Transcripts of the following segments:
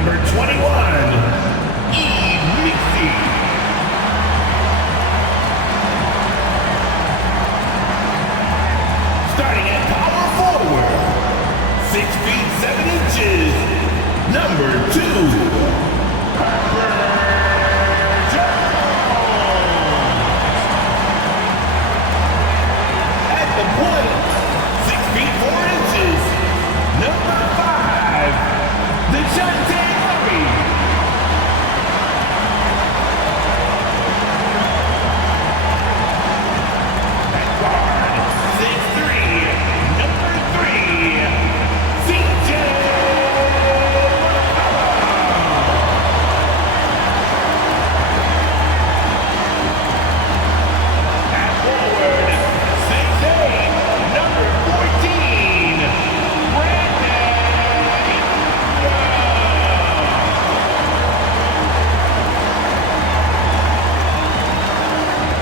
number 21, starting at power forward, 6 feet 7 inches, number 2, at the point, 6 feet 4 inches, number 5, the Tatum.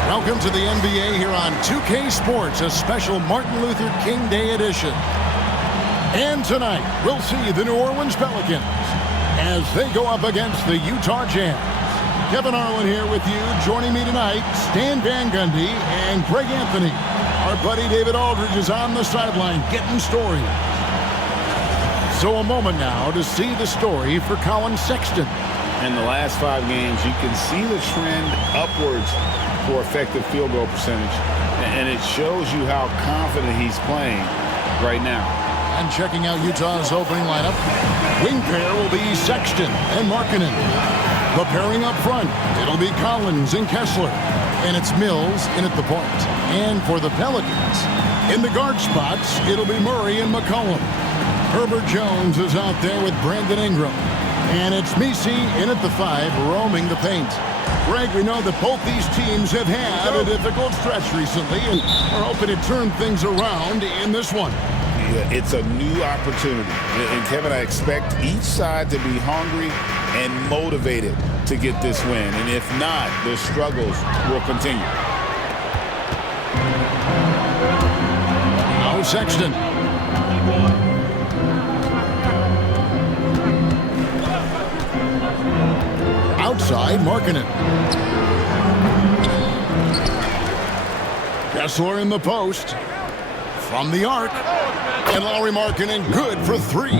Welcome to the NBA here on 2K Sports, a special Martin Luther King Day edition. And tonight, we'll see the New Orleans Pelicans as they go up against the Utah Jazz. Kevin Harlan here with you. Joining me tonight, Stan Van Gundy and Greg Anthony. Our buddy David Aldridge is on the sideline getting story. So a moment now to see the story for Colin Sexton. In the last 5 games, you can see the trend upwards for effective field goal percentage, and it shows you how confident he's playing right now. And checking out Utah's opening lineup, wing pair will be Sexton and Markkanen. The pairing up front, it'll be Collins and Kessler, and it's Mills in at the point. And for the Pelicans, in the guard spots, it'll be Murray and McCollum. Herbert Jones is out there with Brandon Ingram, and it's Messi in at the 5, roaming the paint. Greg, we know that both these teams have had a difficult stretch recently, and are hoping to turn things around in this one. Yeah, it's a new opportunity. And Kevin, I expect each side to be hungry and motivated to get this win. And if not, the struggles will continue. Now Sexton. Outside, Markkanen. Kessler in the post. From the arc. And Lauri Markkanen good for 3.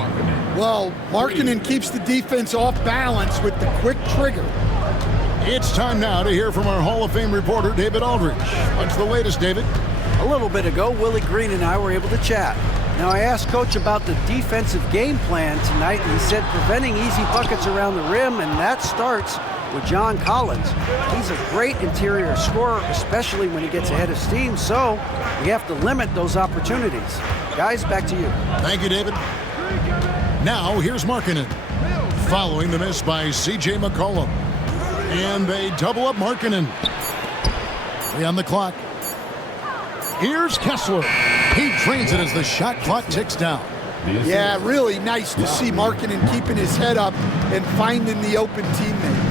Well, Markkanen keeps the defense off balance with the quick trigger. It's time now to hear from our Hall of Fame reporter, David Aldridge. What's the latest, David? A little bit ago, Willie Green and I were able to chat. Now, I asked Coach about the defensive game plan tonight, and he said preventing easy buckets around the rim, and that starts with John Collins. He's a great interior scorer, especially when he gets ahead of steam, so we have to limit those opportunities. Guys, back to you. Thank you, David. Now, here's Markkanen, following the miss by C.J. McCollum. And they double up Markkanen. 3 on the clock. Here's Kessler. He drains it as the shot clock ticks down. Yeah, really nice to see Markkanen keeping his head up and finding the open teammate.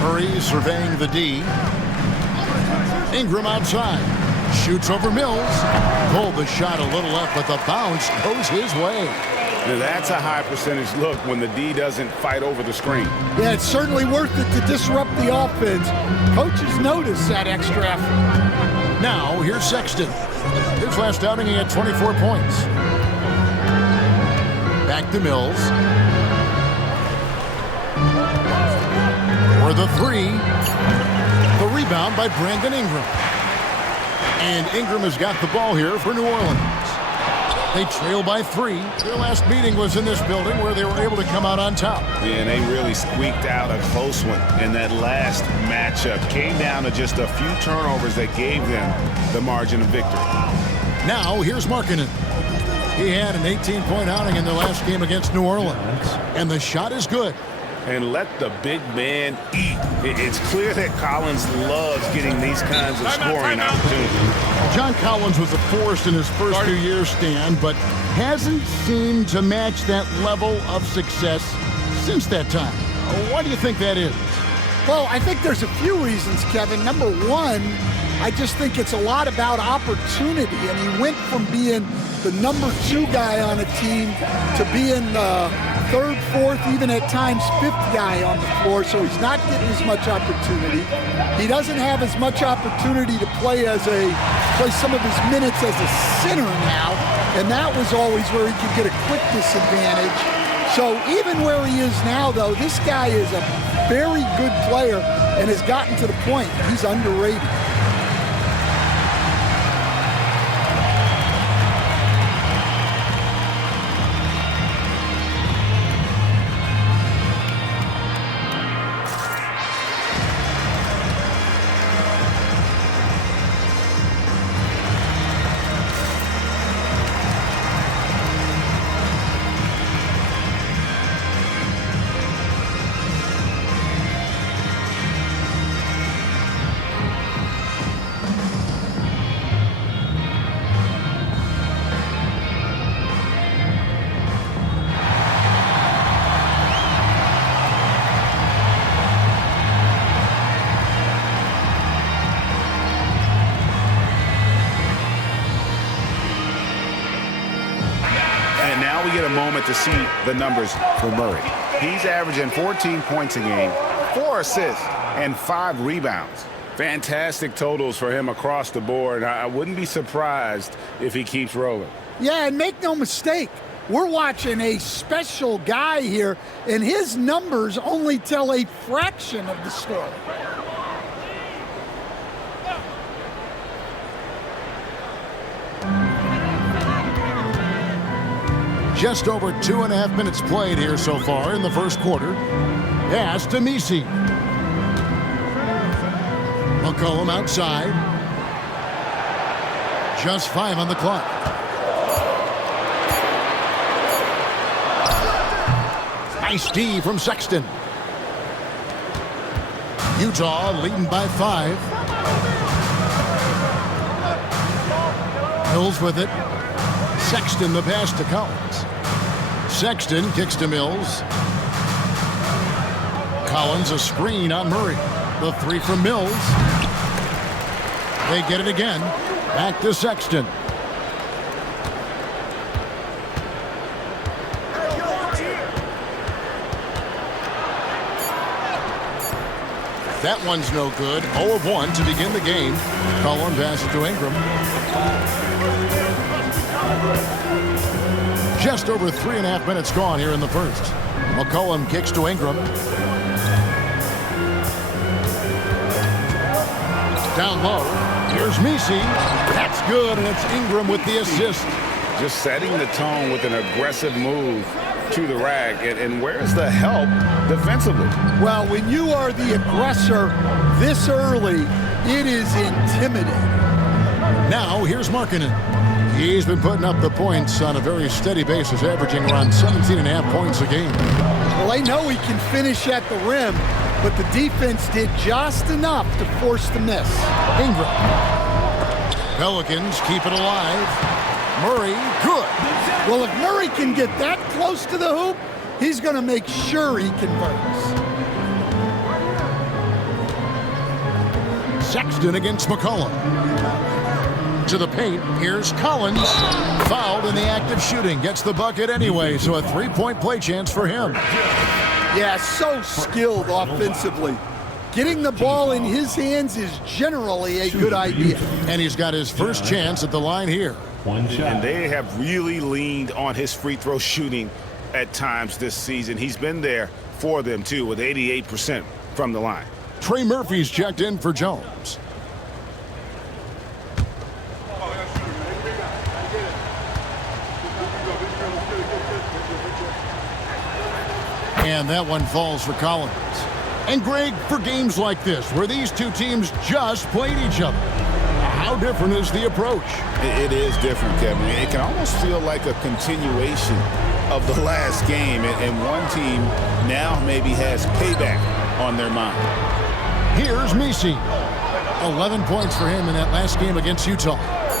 Murray surveying the D. Ingram outside. Shoots over Mills. Pulled the shot a little left, but the bounce goes his way. Now that's a high percentage look when the D doesn't fight over the screen. Yeah, it's certainly worth it to disrupt the offense. Coaches notice that extra effort. Now, here's Sexton. His last outing, he had 24 points. Back to Mills. For the 3. The rebound by Brandon Ingram. And Ingram has got the ball here for New Orleans. They trail by 3. Their last meeting was in this building where they were able to come out on top. Yeah, and they really squeaked out a close one in that last matchup. Came down to just a few turnovers that gave them the margin of victory. Now, here's Markkanen. He had an 18-point outing in the last game against New Orleans. And the shot is good. And let the big man eat. It's clear that Collins loves getting these kinds of scoring opportunities. John Collins was a force in his first few years, Stan, but hasn't seemed to match that level of success since that time. Why do you think that is? Well, I think there's a few reasons, Kevin. Number one, I just think it's a lot about opportunity, and he went from being the number 2 guy on a team to being the 3rd, 4th, even at times 5th guy on the floor, so he's not getting as much opportunity. He doesn't have as much opportunity to play some of his minutes as a center now, and that was always where he could get a quick disadvantage. So even where he is now, though, this guy is a very good player and has gotten to the point he's underrated. Now we get a moment to see the numbers for Murray. He's averaging 14 points a game, 4 assists, and 5 rebounds. Fantastic totals for him across the board. I wouldn't be surprised if he keeps rolling. Yeah, and make no mistake, we're watching a special guy here, and his numbers only tell a fraction of the story. Just over 2.5 minutes played here so far in the first quarter. Pass to Misi. McCollum outside. Just 5 on the clock. Nice D from Sexton. Utah leading by 5. Mills with it. Sexton the pass to Collins. Sexton kicks to Mills. Collins a screen on Murray. The 3 from Mills. They get it again. Back to Sexton. That one's no good. 0 of 1 to begin the game. Collins passes to Ingram. Just over 3.5 minutes gone here in the first. McCollum kicks to Ingram. Down low. Here's Misi. That's good, and it's Ingram with the assist. Just setting the tone with an aggressive move to the rack. And where's the help defensively? Well, when you are the aggressor this early, it is intimidating. Now, here's Markkanen. He's been putting up the points on a very steady basis, averaging around 17.5 points a game. Well, they know he can finish at the rim, but the defense did just enough to force the miss. Ingram. Pelicans keep it alive. Murray, good. Well, if Murray can get that close to the hoop, he's going to make sure he converts. Sexton against McCollum. To the paint, here's Collins. Fouled in the act of shooting. Gets the bucket anyway, so a 3-point play chance for him. Yeah, so skilled offensively. Getting the ball in his hands is generally a good idea. And he's got his first chance at the line here. One shot. And they have really leaned on his free throw shooting at times this season. He's been there for them, too, with 88% from the line. Trey Murphy's checked in for Jones. And that one falls for Collins. And Greg, for games like this, where these two teams just played each other, how different is the approach? It is different, Kevin. It can almost feel like a continuation of the last game, and one team now maybe has payback on their mind. Here's Misi. 11 points for him in that last game against Utah.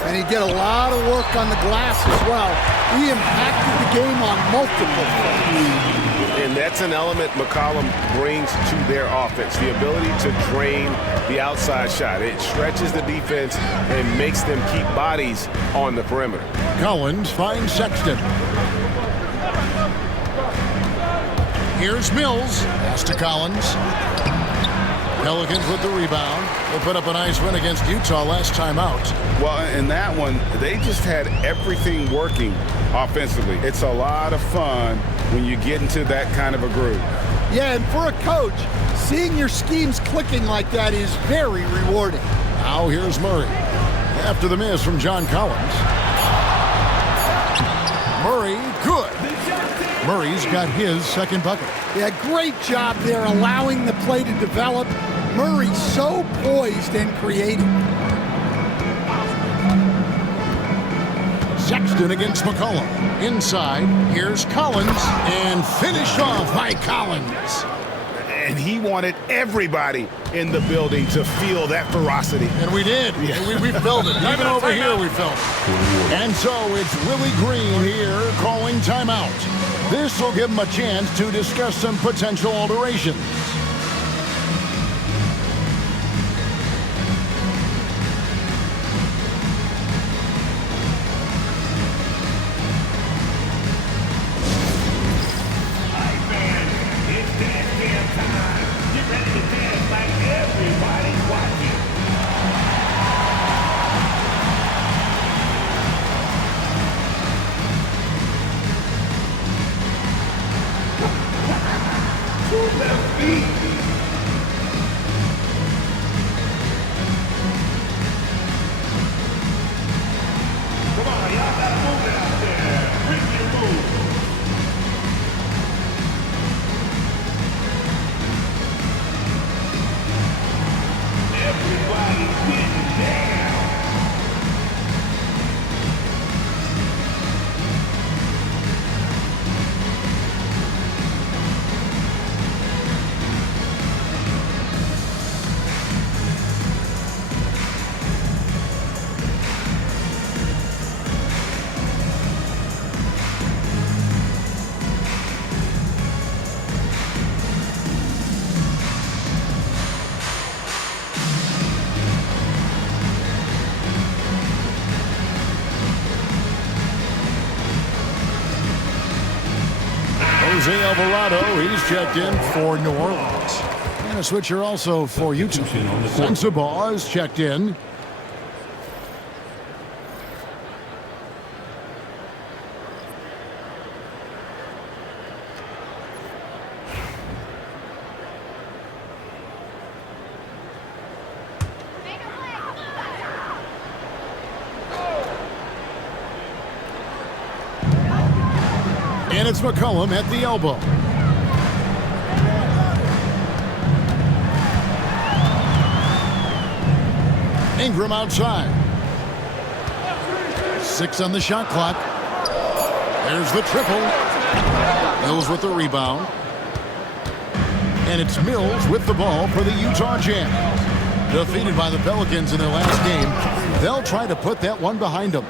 And he did a lot of work on the glass as well. He impacted the game on multiple fronts. And that's an element McCollum brings to their offense, the ability to drain the outside shot. It stretches the defense and makes them keep bodies on the perimeter. Collins finds Sexton. Here's Mills. Pass to Collins. Pelicans with the rebound. They put up a nice win against Utah last time out. Well, in that one, they just had everything working offensively. It's a lot of fun when you get into that kind of a groove. Yeah, and for a coach, seeing your schemes clicking like that is very rewarding. Now here's Murray. After the miss from John Collins. Murray, good. Murray's got his second bucket. Yeah, great job there allowing the play to develop. Murray so poised and creative. Sexton against McCollum. Inside, here's Collins, and finished off by Collins. And he wanted everybody in the building to feel that ferocity. And we did. Yeah. We felt it. Even over here we felt it. And so it's Willie Green here calling timeout. This will give him a chance to discuss some potential alterations. Jose Alvarado, he's checked in for New Orleans. And a switcher also for Utah. Sensabaugh is checked in. And it's McCollum at the elbow. Ingram outside. 6 on the shot clock. There's the triple. Mills with the rebound. And it's Mills with the ball for the Utah Jazz. Defeated by the Pelicans in their last game, they'll try to put that one behind them.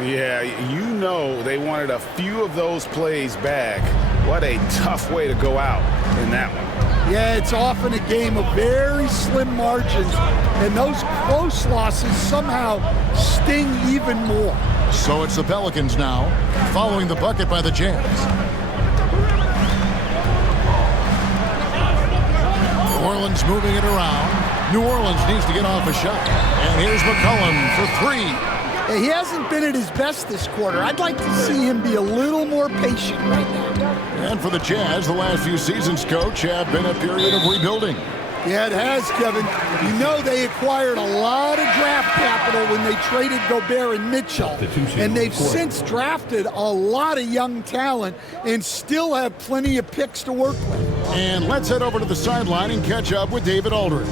Yeah, you know they wanted a few of those plays back. What a tough way to go out in that one. Yeah, it's often a game of very slim margins, and those close losses somehow sting even more. So it's the Pelicans now, following the bucket by the Jazz. New Orleans moving it around. New Orleans needs to get off a shot. And here's McCollum for 3. He hasn't been at his best this quarter. I'd like to see him be a little more patient right now. And for the Jazz, the last few seasons, coach, have been a period of rebuilding. Yeah, it has, Kevin. You know they acquired a lot of draft capital when they traded Gobert and Mitchell. And they've since drafted a lot of young talent and still have plenty of picks to work with. And let's head over to the sideline and catch up with David Aldridge.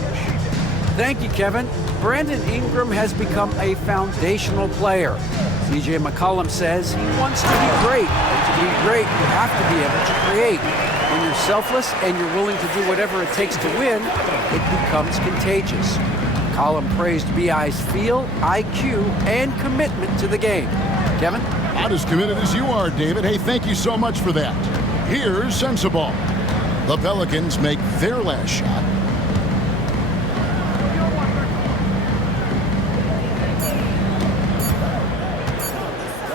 Thank you, Kevin. Brandon Ingram has become a foundational player. C.J. McCollum says he wants to be great. And to be great, you have to be able to create. When you're selfless and you're willing to do whatever it takes to win, it becomes contagious. McCollum praised B.I.'s feel, IQ, and commitment to the game. Kevin? Not as committed as you are, David. Hey, thank you so much for that. Here's Sensabaugh. The Pelicans make their last shot.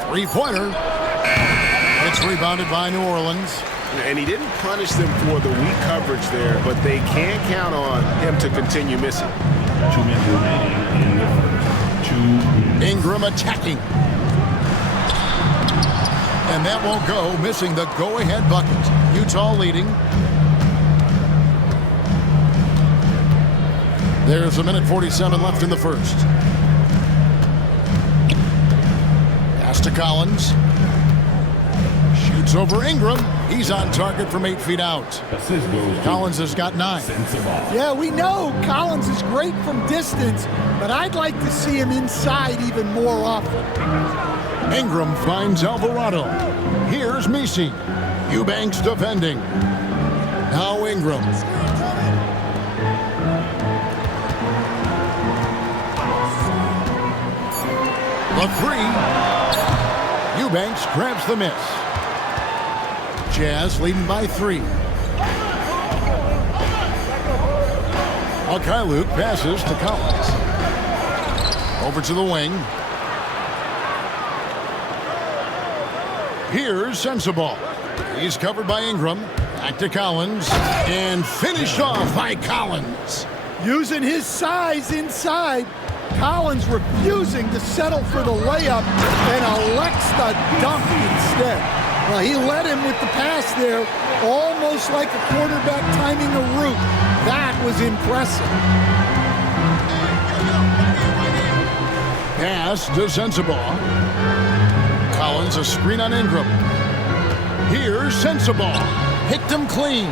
Three-pointer. It's rebounded by New Orleans. And he didn't punish them for the weak coverage there, but they can't count on him to continue missing. 2 minutes remaining in the first. 2 minutes. Ingram attacking. And that won't go, missing the go-ahead bucket. Utah leading. There's a minute 47 left in the first. Pass to Collins. Shoots over Ingram. He's on target from 8 feet out. Collins has got 9. Yeah, we know Collins is great from distance, but I'd like to see him inside even more often. Ingram finds Alvarado. Here's Messi. Eubanks defending. Now Ingram. The three. Eubanks grabs the miss. Jazz leading by 3. Luke passes to Collins. Over to the wing. Here's Sensabaugh. He's covered by Ingram. Back to Collins. And finished off by Collins. Using his size inside. Collins refusing to settle for the layup and elects the dunk instead. Well, he led him with the pass there, almost like a quarterback timing a route. That was impressive. Pass to Sensabaugh. Collins a screen on Ingram. Here's Sensabaugh. Picked him clean.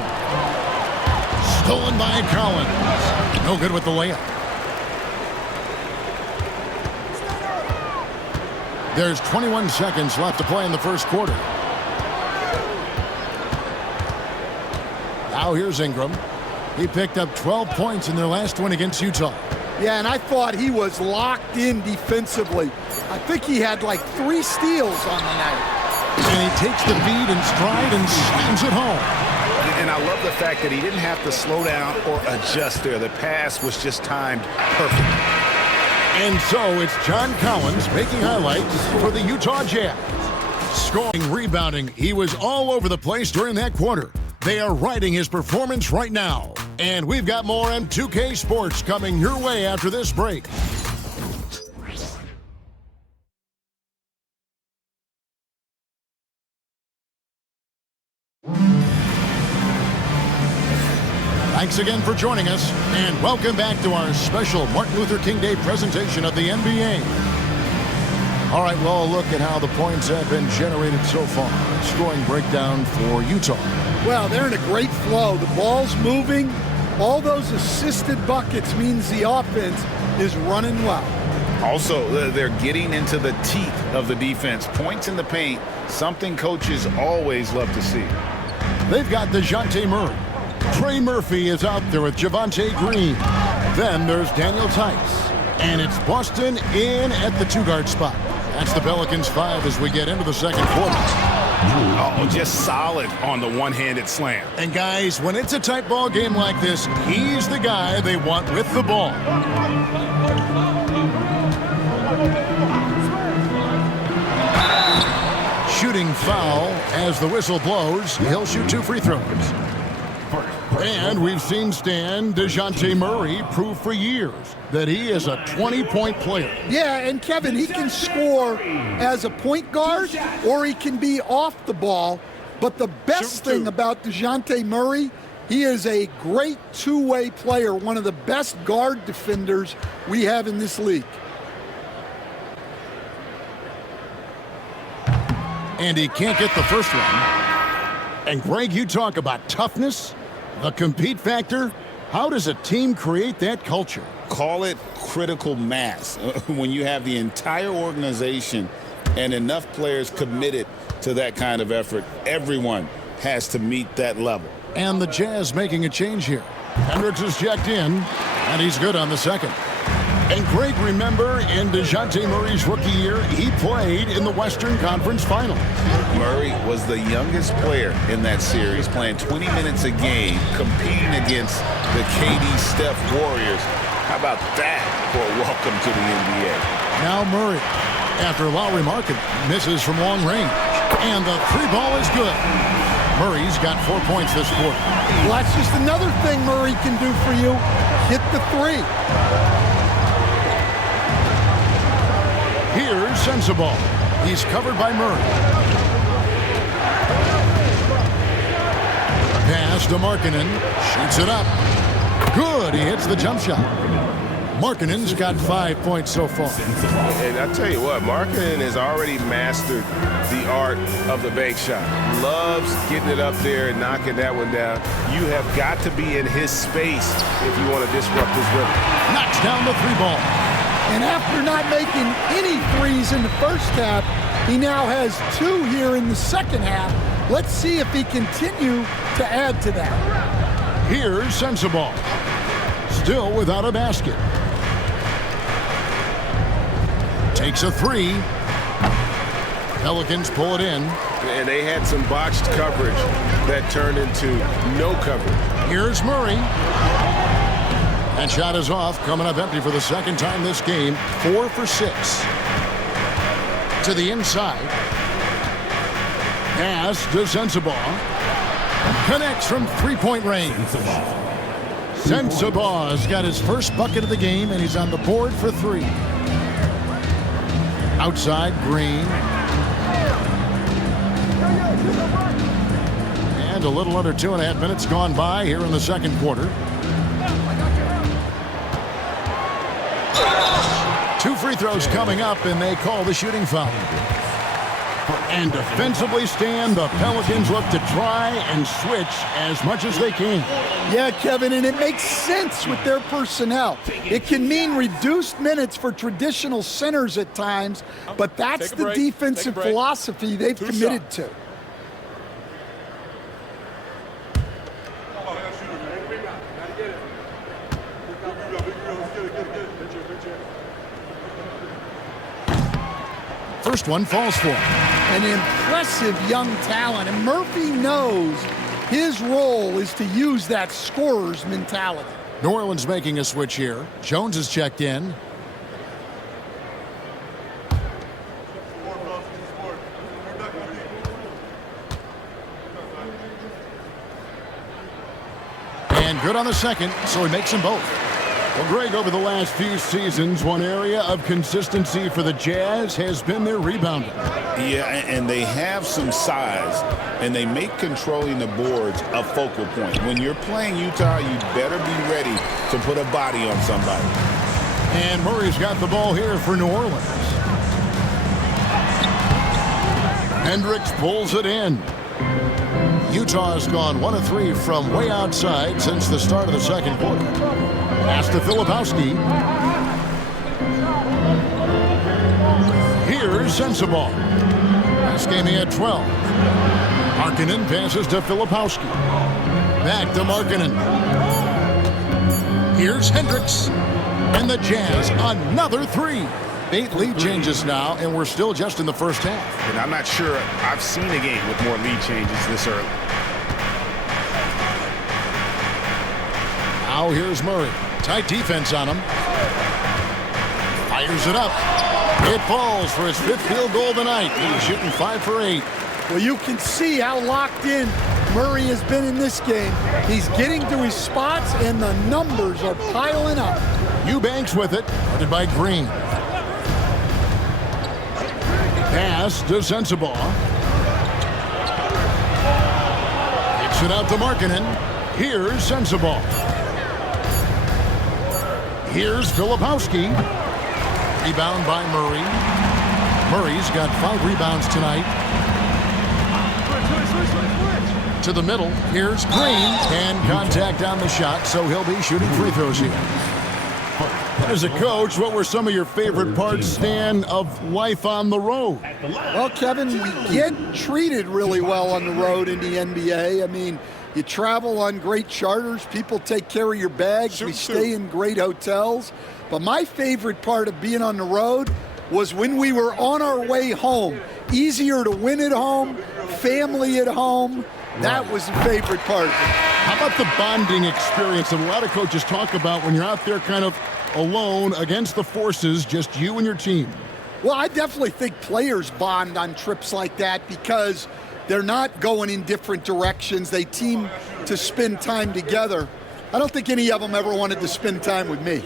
Stolen by Collins. No good with the layup. There's 21 seconds left to play in the first quarter. Now here's Ingram. He picked up 12 points in their last win against Utah. Yeah, and I thought he was locked in defensively. I think he had like 3 steals on the night. And he takes the feed in stride and slams it home. And I love the fact that he didn't have to slow down or adjust there. The pass was just timed perfect. And so it's John Collins making highlights for the Utah Jazz. Scoring, rebounding, he was all over the place during that quarter. They are riding his performance right now. And we've got more M2K Sports coming your way after this break. Thanks again for joining us, and welcome back to our special Martin Luther King Day presentation of the NBA. All right, well, look at how the points have been generated so far. Scoring breakdown for Utah. Well, they're in a great flow. The ball's moving. All those assisted buckets means the offense is running well. Also, they're getting into the teeth of the defense. Points in the paint, something coaches always love to see. They've got DeJounte Murray. Trey Murphy is out there with Javonte Green. Then there's Daniel Tice. And it's Boston in at the 2-guard spot. That's the Pelicans 5 as we get into the second quarter. Oh, just solid on the one-handed slam. And guys, when it's a tight ball game like this, he's the guy they want with the ball. Shooting foul as the whistle blows. He'll shoot 2 free throws. And we've seen Stan DeJounte Murray prove for years that he is a 20-point player. Yeah, and Kevin, he can score as a point guard or he can be off the ball. But the best thing about DeJounte Murray, he is a great two-way player, one of the best guard defenders we have in this league. And he can't get the first one. And Greg, you talk about toughness, the compete factor. How does a team create that culture? Call it critical mass. When you have the entire organization and enough players committed to that kind of effort, everyone has to meet that level. And the Jazz making a change here. Hendricks is checked in, and he's good on the second. And Greg, remember, in DeJounte Murray's rookie year, he played in the Western Conference Finals. Murray was the youngest player in that series, playing 20 minutes a game, competing against the KD Steph Warriors. How about that for a welcome to the NBA? Now Murray, after Lowry Markkanen misses from long range. And the three ball is good. Murray's got 4 points this quarter. Well, that's just another thing Murray can do for you. Hit the three. Here's Sensabaugh. He's covered by Murray. Pass to Markkanen. Shoots it up. Good. He hits the jump shot. Markkanen's got 5 points so far. And I tell you what, Markkanen has already mastered the art of the bank shot. Loves getting it up there and knocking that one down. You have got to be in his space if you want to disrupt his rhythm. Knocks down the three ball. And after not making any threes in the first half, he now has 2 here in the second half. Let's see if he continue to add to that. Here's Sensabaugh. Still without a basket. Takes a three. Pelicans pull it in. And they had some botched coverage that turned into no coverage. Here's Murray. That shot is off, coming up empty for the second time this game. 4 for 6. To the inside. Pass to Sensabaugh. Connects from three-point range. Sensabaugh's got his first bucket of the game, and he's on the board for 3. Outside, Green. And a little under 2.5 minutes gone by here in the second quarter. 2 free throws coming up, and they call the shooting foul. And defensively, Stan, the Pelicans look to try and switch as much as they can. Yeah, Kevin, and it makes sense with their personnel. It can mean reduced minutes for traditional centers at times, but that's the defensive philosophy they've committed to. First one falls for him. An impressive young talent, and Murphy knows his role is to use that scorer's mentality. New Orleans making a switch here. Jones is checked in. And good on the second, so he makes them both. Well, Greg, over the last few seasons, one area of consistency for the Jazz has been their rebounding. Yeah, and they have some size, and they make controlling the boards a focal point. When you're playing Utah, you better be ready to put a body on somebody. And Murray's got the ball here for New Orleans. Hendricks pulls it in. Utah has gone 1 of 3 from way outside since the start of the second quarter. Pass to Filipowski. Here's Sensabaugh. Last game he had 12. Markkanen passes to Filipowski. Back to Markkanen. Here's Hendricks. And the Jazz, another 3. 8 lead changes now, and we're still just in the first half. And I'm not sure I've seen a game with more lead changes this early. Now here's Murray. Tight defense on him. Fires it up. It falls for his 5th field goal tonight. He's shooting 5 for 8. Well, you can see how locked in Murray has been in this game. He's getting to his spots, and the numbers are piling up. Eubanks with it. Guarded by Green. Pass to Sensabaugh. Kicks it out to Markkanen. Here's Sensabaugh. Here's Filipowski. Rebound by Murray. Murray's got 5 rebounds tonight. To the middle. Here's Green. And contact on the shot, so he'll be shooting free throws here. As a coach, what were some of your favorite parts, Stan, of life on the road? Well, Kevin, we get treated really well on the road in the NBA. I mean, you travel on great charters. People take care of your bags. We stay in great hotels. But my favorite part of being on the road was when we were on our way home. Easier to win at home, family at home. That was the favorite part of it. How about the bonding experience that a lot of coaches talk about when you're out there kind of alone against the forces, just you and your team? Well, I definitely think players bond on trips like that because they're not going in different directions. They team to spend time together. I don't think any of them ever wanted to spend time with me.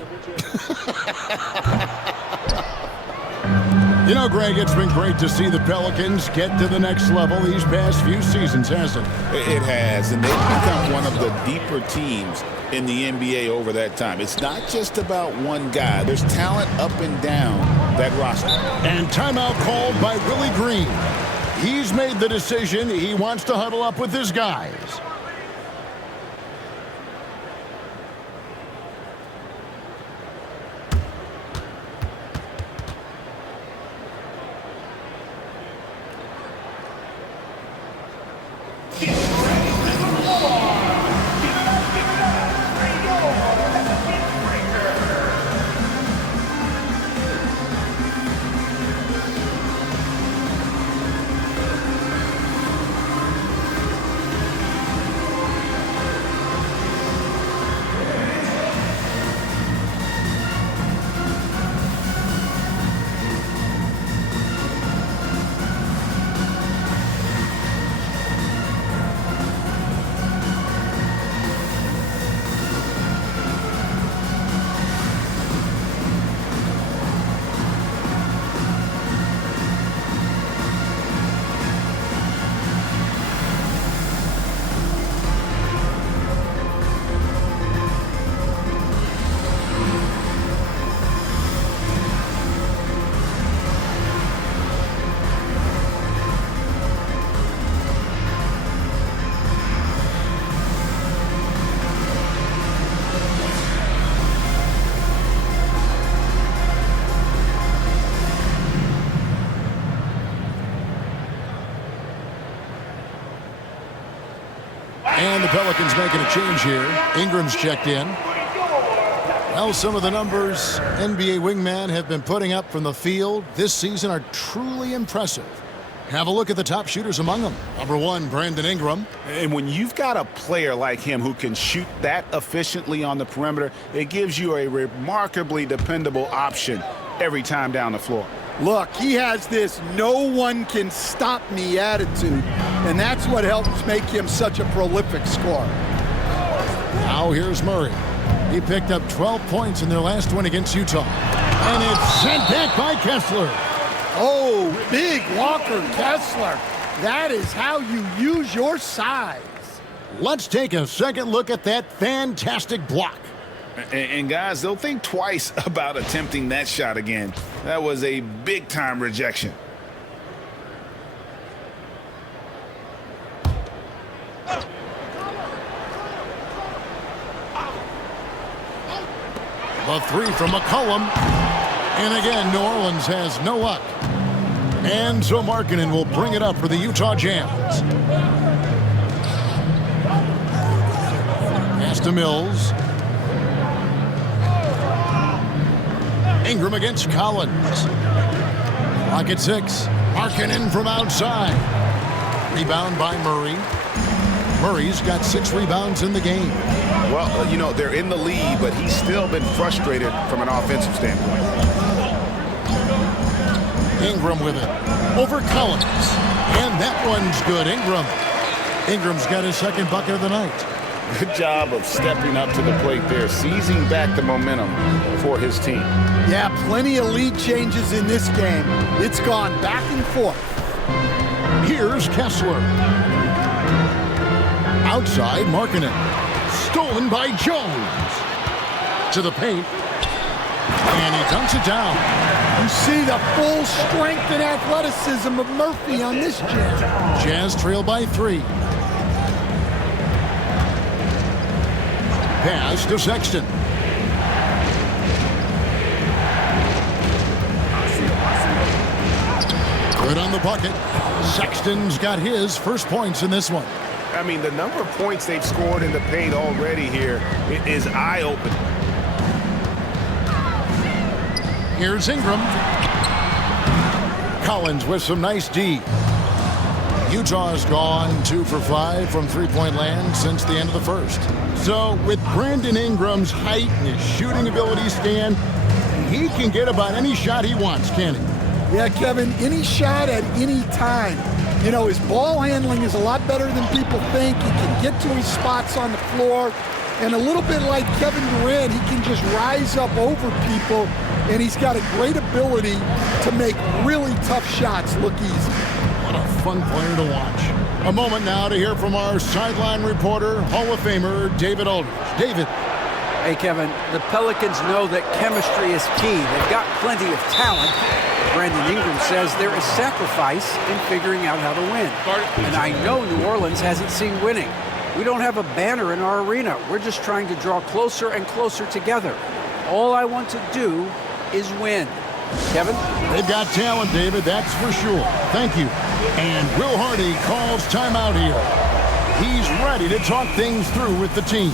You know, Greg, it's been great to see the Pelicans get to the next level these past few seasons, hasn't it? It has, and they've become one of the deeper teams in the NBA over that time. It's not just about one guy. There's talent up and down that roster. And timeout called by Willie Green. He's made the decision. He wants to huddle up with his guys. And the Pelicans making a change here. Ingram's checked in. Well, some of the numbers NBA wingmen have been putting up from the field this season are truly impressive. Have a look at the top shooters among them. Number 1, Brandon Ingram. And when you've got a player like him who can shoot that efficiently on the perimeter, it gives you a remarkably dependable option every time down the floor. Look, he has this no one can stop me attitude, and that's what helps make him such a prolific scorer. Now here's Murray. He picked up 12 points in their last win against Utah. And it's sent back by Kessler. Oh, big Walker Kessler. That is how you use your size. Let's take a second look at that fantastic block. And guys, they'll think twice about attempting that shot again. That was a big-time rejection. The 3 from McCollum. And again, New Orleans has no luck. And so Markkanen will bring it up for the Utah Jazz. Pass to Mills. Ingram against Collins. Clock at 6. Markkanen from outside. Rebound by Murray. Murray's got 6 rebounds in the game. Well, you know, they're in the lead, but he's still been frustrated from an offensive standpoint. Ingram with it. Over Collins. And that one's good. Ingram's got his second bucket of the night. Good job of stepping up to the plate there, seizing back the momentum for his team. Yeah, plenty of lead changes in this game. It's gone back and forth. Here's Kessler. Outside, Markkanen. Stolen by Jones. To the paint. And he dunks it down. You see the full strength and athleticism of Murphy on this jam. Jazz trail by 3. Pass to Sexton. Good on the bucket. Sexton's got his first points in this one. I mean, the number of points they've scored in the paint already here is eye-opening. Here's Ingram. Collins with some nice D. Utah's gone 2 for 5 from three-point land since the end of the first. So with Brandon Ingram's height and his shooting ability, Stan, he can get about any shot he wants, can't he? Yeah, Kevin, any shot at any time. You know, his ball handling is a lot better than people think. He can get to his spots on the floor. And a little bit like Kevin Durant, he can just rise up over people, and he's got a great ability to make really tough shots look easy. What a fun player to watch. A moment now to hear from our sideline reporter, Hall of Famer David Aldridge. David. Hey, Kevin, the Pelicans know that chemistry is key. They've got plenty of talent. Brandon Ingram says there is sacrifice in figuring out how to win. And I know New Orleans hasn't seen winning. We don't have a banner in our arena. We're just trying to draw closer and closer together. All I want to do is win. Kevin? They've got talent, David, that's for sure. Thank you. And Will Hardy calls timeout here. He's ready to talk things through with the team.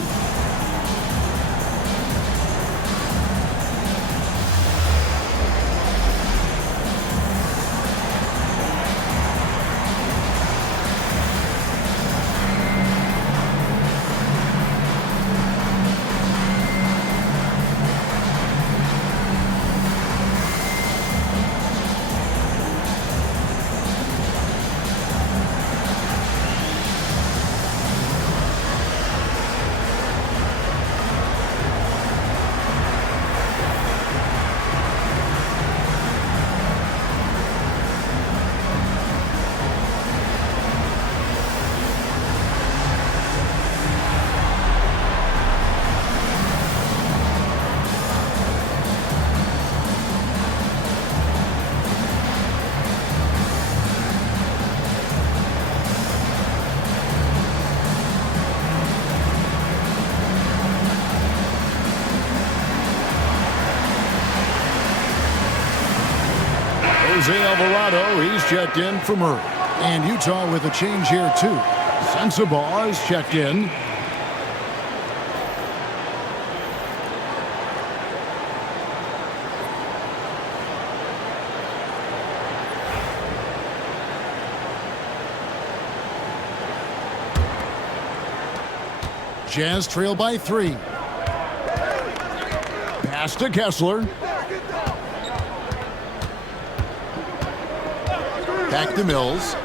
Alvarado, he's checked in for Murray. And Utah with a change here, too. Sensabaugh is checked in. Jazz trail by 3. Pass to Kessler. Back to Mills.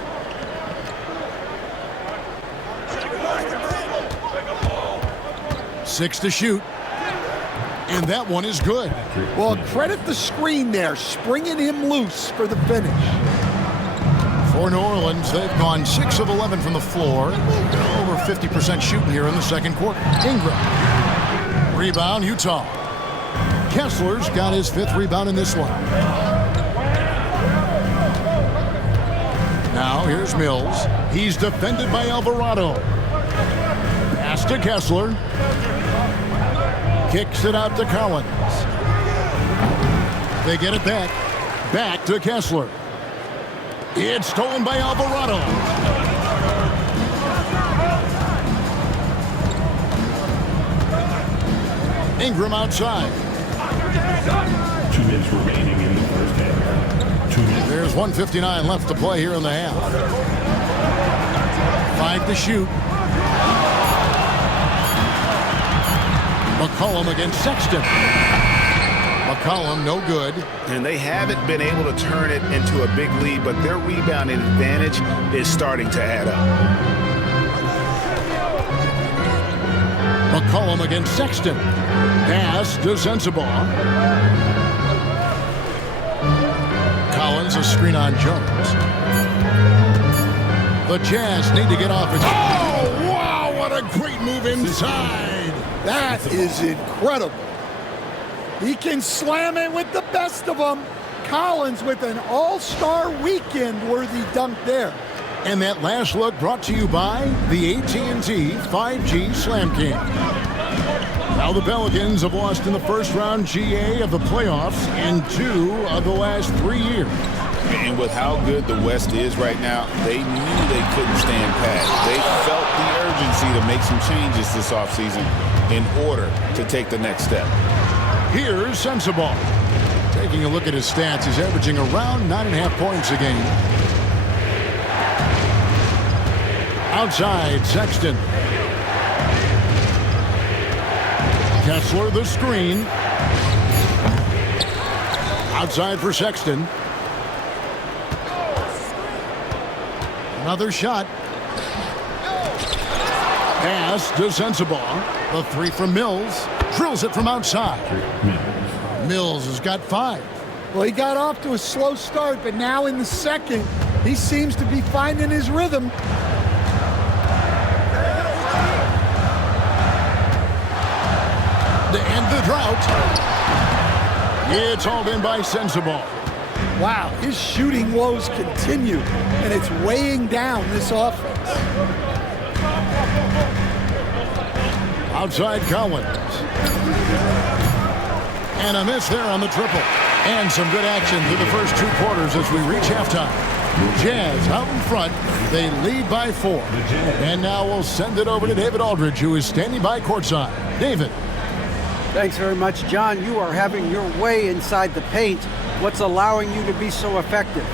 Six to shoot. And that one is good. Well, credit the screen there, springing him loose for the finish. For New Orleans, they've gone 6 of 11 from the floor. Over 50% shooting here in the second quarter. Ingram. Rebound, Utah. Kessler's got his 5th rebound in this one. Now here's Mills. He's defended by Alvarado. Pass to Kessler. Kicks it out to Collins. They get it back. Back to Kessler. It's stolen by Alvarado. Ingram outside. 2 minutes remaining in the first half. 2 minutes. There's 1:59 left to play here in the half. 5 to shoot. McCollum against Sexton. McCollum no good. And they haven't been able to turn it into a big lead, but their rebounding advantage is starting to add up. McCollum against Sexton. Pass to Sensabaugh. Collins a screen on Jones. The Jazz need to get off it. Oh, wow, what a great move inside. That is incredible. He can slam it with the best of them. Collins with an all-star weekend-worthy dunk there. And that last look brought to you by the AT&T 5G Slam King. Now the Pelicans have lost in the first round GA of the playoffs in 2 of the last 3 years. And with how good the West is right now, they knew they couldn't stand pat. They felt the urgency to make some changes this offseason in order to take the next step. Here's Sensabaugh. Taking a look at his stats, he's averaging around 9.5 points a game. Outside, Sexton. Kessler, the screen. Outside for Sexton. Another shot. Pass to Sensabaugh. The three from Mills. Drills it from outside. Mills has got 5. Well, he got off to a slow start, but now in the second, he seems to be finding his rhythm. To end the drought. It's hauled in by Sensabaugh. Wow, his shooting woes continue, and it's weighing down this offense. Outside Collins. And a miss there on the triple. And some good action through the first 2 quarters as we reach halftime. Jazz out in front. They lead by 4. And now we'll send it over to David Aldridge, who is standing by courtside. David. Thanks very much, John. You are having your way inside the paint. What's allowing you to be so effective?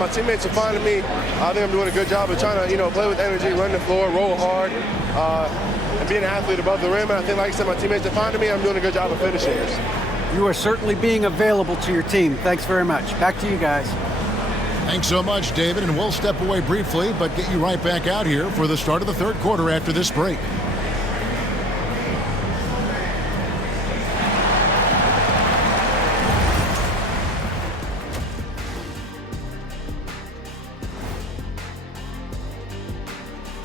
My teammates are finding me. I think I'm doing a good job of trying to, play with energy, run the floor, roll hard, and be an athlete above the rim. And I think, like I said, my teammates are finding me. I'm doing a good job of finishing this. You are certainly being available to your team. Thanks very much. Back to you guys. Thanks so much, David. And we'll step away briefly, but get you right back out here for the start of the third quarter after this break.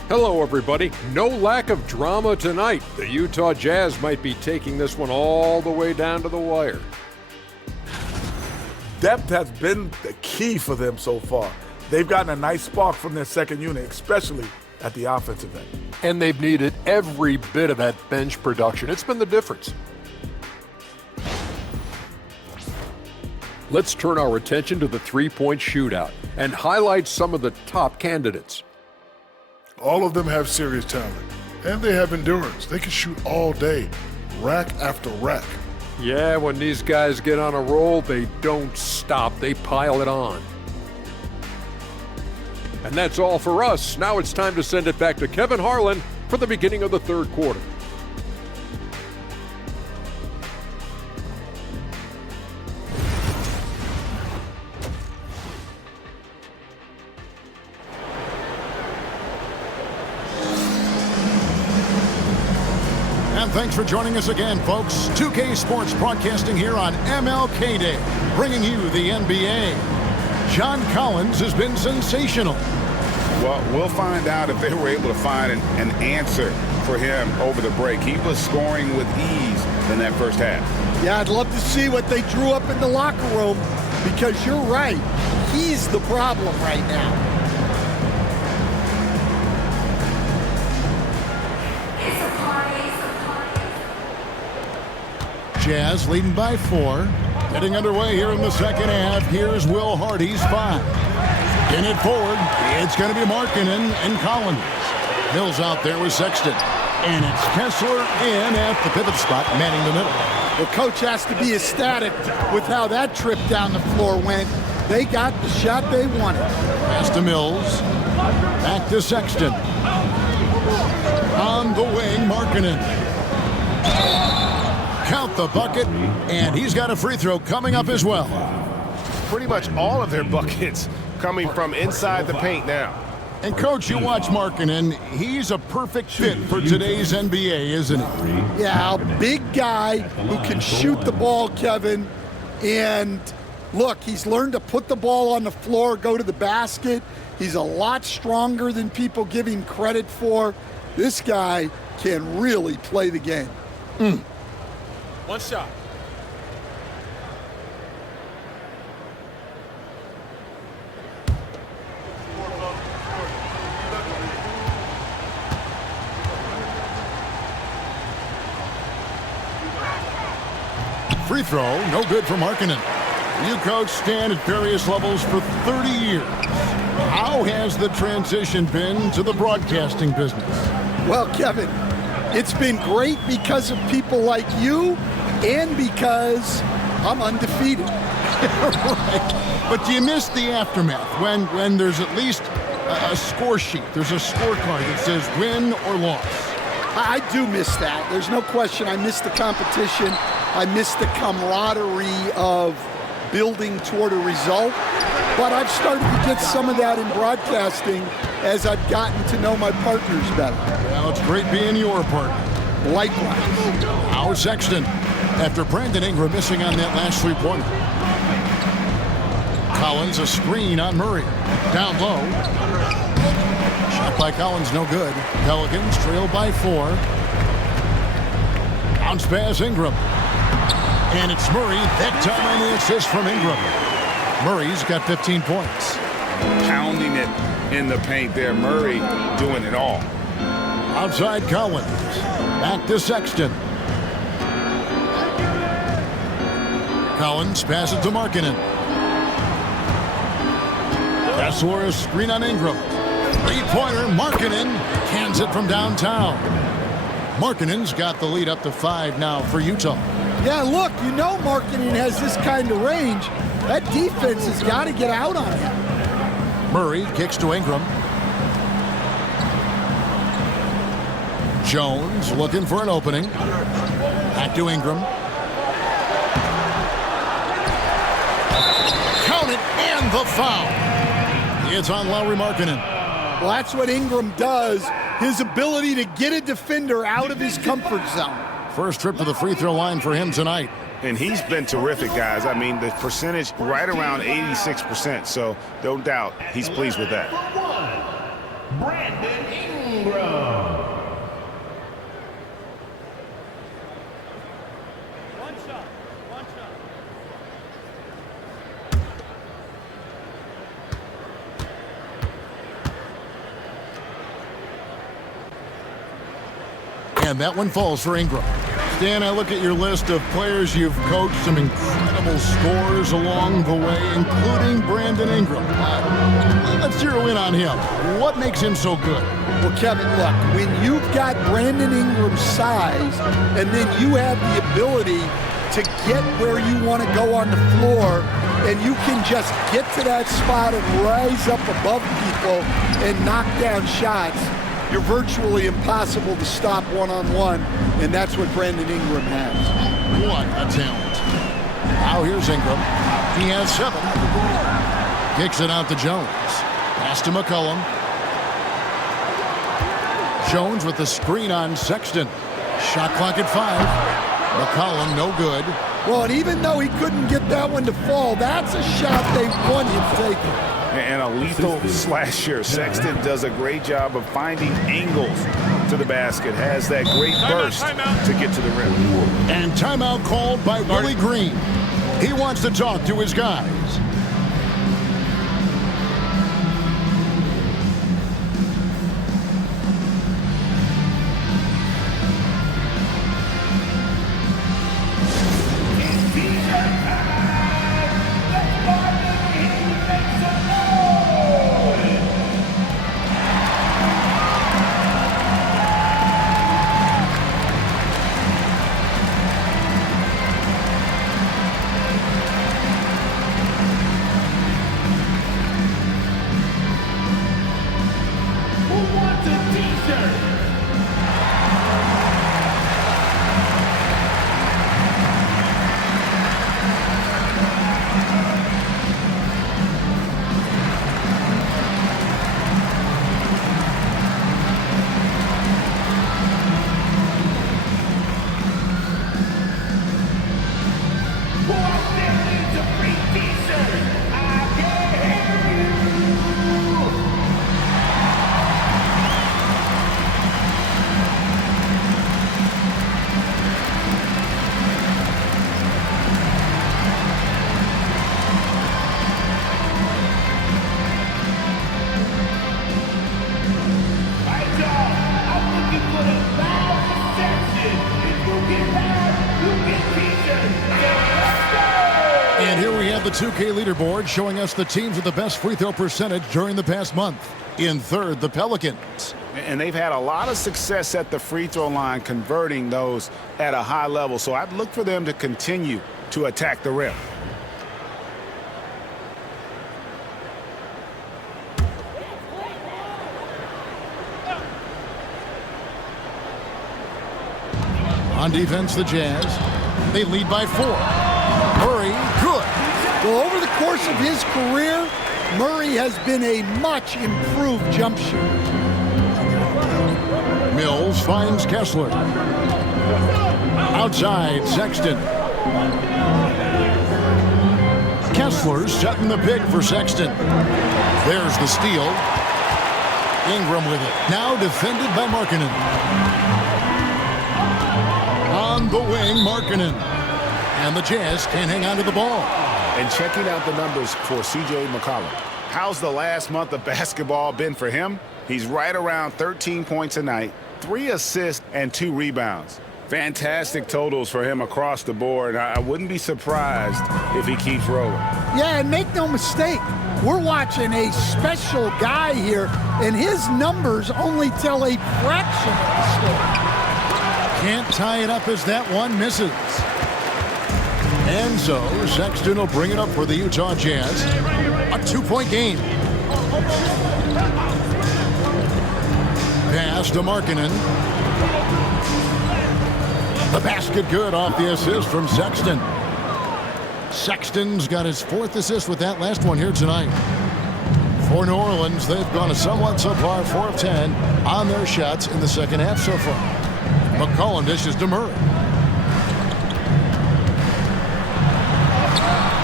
Hello, everybody. No lack of drama tonight. The Utah Jazz might be taking this one all the way down to the wire. Depth has been the key for them so far. They've gotten a nice spark from their second unit, especially at the offensive end. And they've needed every bit of that bench production. It's been the difference. Let's turn our attention to the three-point shootout and highlight some of the top candidates. All of them have serious talent, and they have endurance. They can shoot all day, rack after rack. Yeah, when these guys get on a roll, they don't stop. They pile it on. And that's all for us. Now it's time to send it back to Kevin Harlan for the beginning of the third quarter. And thanks for joining us again, folks. 2K Sports broadcasting here on MLK Day, bringing you the NBA. John Collins has been sensational. Well, we'll find out if they were able to find an answer for him over the break. He was scoring with ease in that first half. Yeah, I'd love to see what they drew up in the locker room, because you're right. He's the problem right now. Jazz leading by 4. Getting underway here in the second half. Here's Will Hardy's 5. In it forward, it's going to be Markkanen and Collins. Mills out there with Sexton. And it's Kessler in at the pivot spot, manning the middle. The coach has to be ecstatic with how that trip down the floor went. They got the shot they wanted. Pass to Mills. Back to Sexton. On the wing, Markkanen. Count the bucket, and he's got a free throw coming up as well. Pretty much all of their buckets coming from inside the paint now. And, Coach, you watch Markkanen. He's a perfect fit for today's NBA, isn't he? Yeah, a big guy who can shoot the ball, Kevin. And, look, he's learned to put the ball on the floor, go to the basket. He's a lot stronger than people give him credit for. This guy can really play the game. One shot. Free throw, no good for Markkanen. You, Coach, stand at various levels for 30 years. How has the transition been to the broadcasting business? Well, Kevin, it's been great because of people like you and because I'm undefeated. Right. But do you miss the aftermath when there's at least a score sheet? There's a scorecard that says win or loss. I do miss that. There's no question. I miss the competition. I miss the camaraderie of building toward a result. But I've started to get some of that in broadcasting as I've gotten to know my partners better. Well, it's great being your partner. Likewise. Now Sexton, after Brandon Ingram missing on that last three-pointer. Collins, a screen on Murray. Down low. Shot by Collins, no good. Pelicans trail by 4. Bounce pass Ingram. And it's Murray, that time on the assist from Ingram. Murray's got 15 points. Pounding it in the paint there. Murray doing it all. Outside Collins. Back to Sexton. Collins passes to Markkanen. Kessler, a screen on Ingram. Three-pointer, Markkanen cans it from downtown. Markkanen's got the lead up to 5 now for Utah. Yeah, look, you know Markkanen has this kind of range. That defense has got to get out on him. Murray kicks to Ingram. Jones looking for an opening. Back to Ingram. Count it, and the foul. It's on Lauri Markkanen. Well, that's what Ingram does. His ability to get a defender out of his comfort zone. First trip to the free throw line for him tonight. And he's been terrific, guys. I mean, the percentage right around 86%. So no doubt he's pleased with that. Brandon Ingram. And that one falls for Ingram. Stan, I look at your list of players you've coached, some incredible scores along the way, including Brandon Ingram. Let's zero in on him. What makes him so good? Well, Kevin, look, when you've got Brandon Ingram's size and then you have the ability to get where you want to go on the floor and you can just get to that spot and rise up above people and knock down shots, you're virtually impossible to stop one-on-one, and that's what Brandon Ingram has. What a talent. Now here's Ingram. He has 7. Kicks it out to Jones. Pass to McCollum. Jones with the screen on Sexton. Shot clock at 5. McCollum, no good. Well, and even though he couldn't get that one to fall, that's a shot they want him taking. And a lethal slasher. Sexton does a great job of finding angles to the basket. Has that great burst to get to the rim. And timeout called by Willie Green. He wants to talk to his guys. And here we have the 2K leaderboard showing us the teams with the best free throw percentage during the past month. In third, the Pelicans. And they've had a lot of success at the free throw line, converting those at a high level. So I'd look for them to continue to attack the rim. On defense, the Jazz. They lead by 4. Murray, good. Well, over the course of his career, Murray has been a much improved jump shooter. Mills finds Kessler. Outside, Sexton. Kessler setting the pick for Sexton. There's the steal. Ingram with it. Now defended by Markkanen. On the wing, Markkanen. And the Jazz can't hang on to the ball. And checking out the numbers for C.J. McCollum. How's the last month of basketball been for him? He's right around 13 points a night, 3 assists, and 2 rebounds. Fantastic totals for him across the board. I wouldn't be surprised if he keeps rolling. Yeah, and make no mistake, we're watching a special guy here, and his numbers only tell a fraction of the story. Can't tie it up as that one misses. And so Sexton will bring it up for the Utah Jazz. A 2-point game. Pass to Markkanen. The basket good off the assist from Sexton. Sexton's got his 4th assist with that last one here tonight. For New Orleans, they've gone a somewhat subpar 4 of 10 on their shots in the second half so far. McCollum dishes to Murray.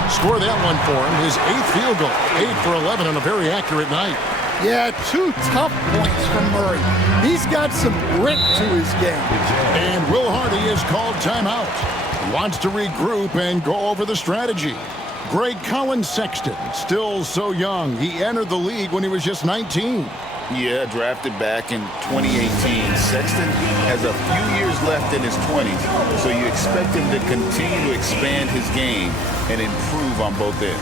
Score that one for him, his 8th field goal. 8 for 11 on a very accurate night. Yeah, 2 tough points from Murray. He's got some grit to his game. And Will Hardy is called timeout. He wants to regroup and go over the strategy. Greg Collins Sexton, still so young. He entered the league when he was just 19. Yeah, drafted back in 2018. Sexton has a few years left in his 20s, so you expect him to continue to expand his game and improve on both ends.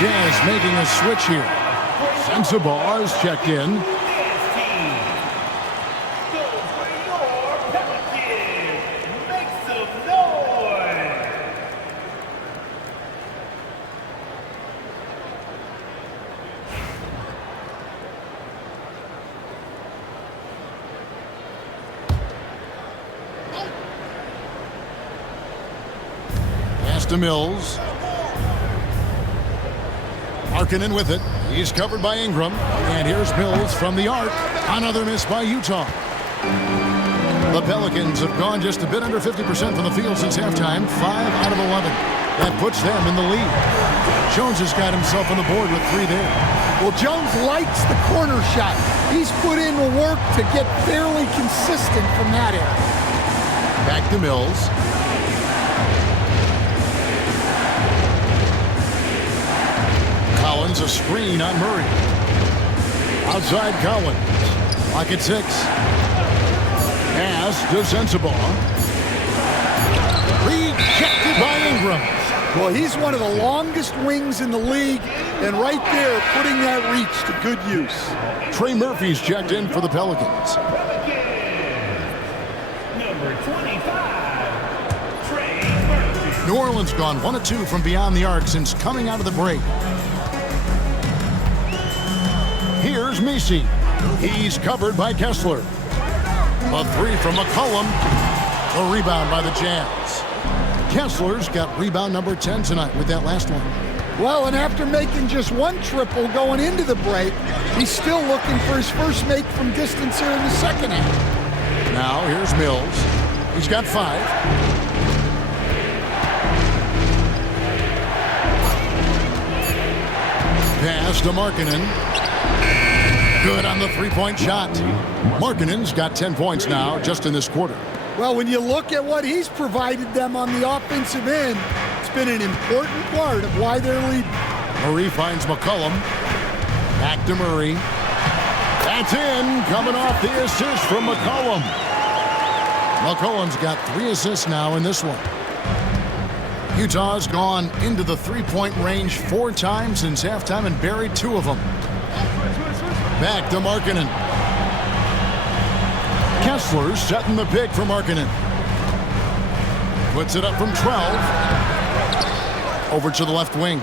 Jazz making a switch here. Sensabaugh is checked in. Pass to Mills. Markkanen with it. He's covered by Ingram. And here's Mills from the arc. Another miss by Utah. The Pelicans have gone just a bit under 50% from the field since halftime. 5 out of 11. That puts them in the lead. Jones has got himself on the board with 3 there. Well, Jones likes the corner shot. He's put in the work to get fairly consistent from that area. Back to Mills. Collins, a screen on Murray. Outside Collins. Lock at 6. Pass to Sensabaugh. Rejected by Ingram. Well, he's one of the longest wings in the league, and right there, putting that reach to good use. Trey Murphy's checked in for the Pelicans. Number 25, Trey Murphy. New Orleans gone 1 of 2 from beyond the arc since coming out of the break. Here's Messi. He's covered by Kessler. A three from McCollum. A rebound by the Jazz. Kessler's got rebound number 10 tonight with that last one. Well, and after making just one triple going into the break, he's still looking for his first make from distance here in the second half. Now here's Mills. He's got 5. Pass to Markkanen. Good on the three-point shot. Markkanen's got 10 points now just in this quarter. Well, when you look at what he's provided them on the offensive end, it's been an important part of why they're leading. Murray finds McCollum. Back to Murray. That's in, coming off the assist from McCollum. McCollum's got 3 assists now in this one. Utah's gone into the three-point range 4 times since halftime and buried 2 of them. Back to Markkanen. Kessler setting the pick for Markkanen. Puts it up from 12. Over to the left wing.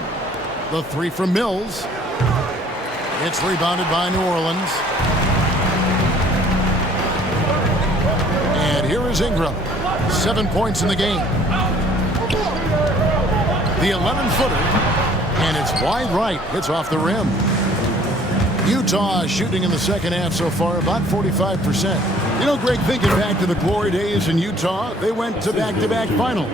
The 3 from Mills. It's rebounded by New Orleans. And here is Ingram. 7 points in the game. The 11-footer. And it's wide right. It's off the rim. Utah shooting in the second half so far about 45%. You know, Greg, thinking back to the glory days in Utah, they went to back-to-back finals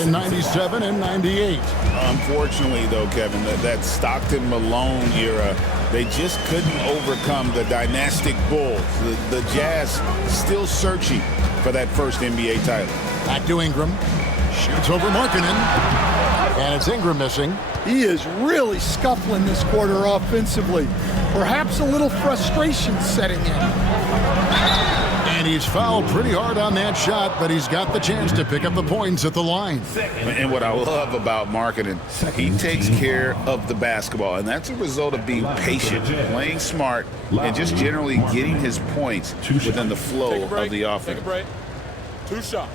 in 97 and 98. Unfortunately, though, Kevin, that Stockton-Malone era, they just couldn't overcome the dynastic Bulls. The Jazz still searching for that first NBA title. Back to Ingram. Shoots over Markkanen. And it's Ingram missing. He is really scuffling this quarter offensively. Perhaps a little frustration setting in. And he's fouled pretty hard on that shot, but he's got the chance to pick up the points at the line. And what I love about Markkanen, he takes care of the basketball, and that's a result of being patient, playing smart, and just generally getting his points within the flow of the offense. Take a break. 2 shots.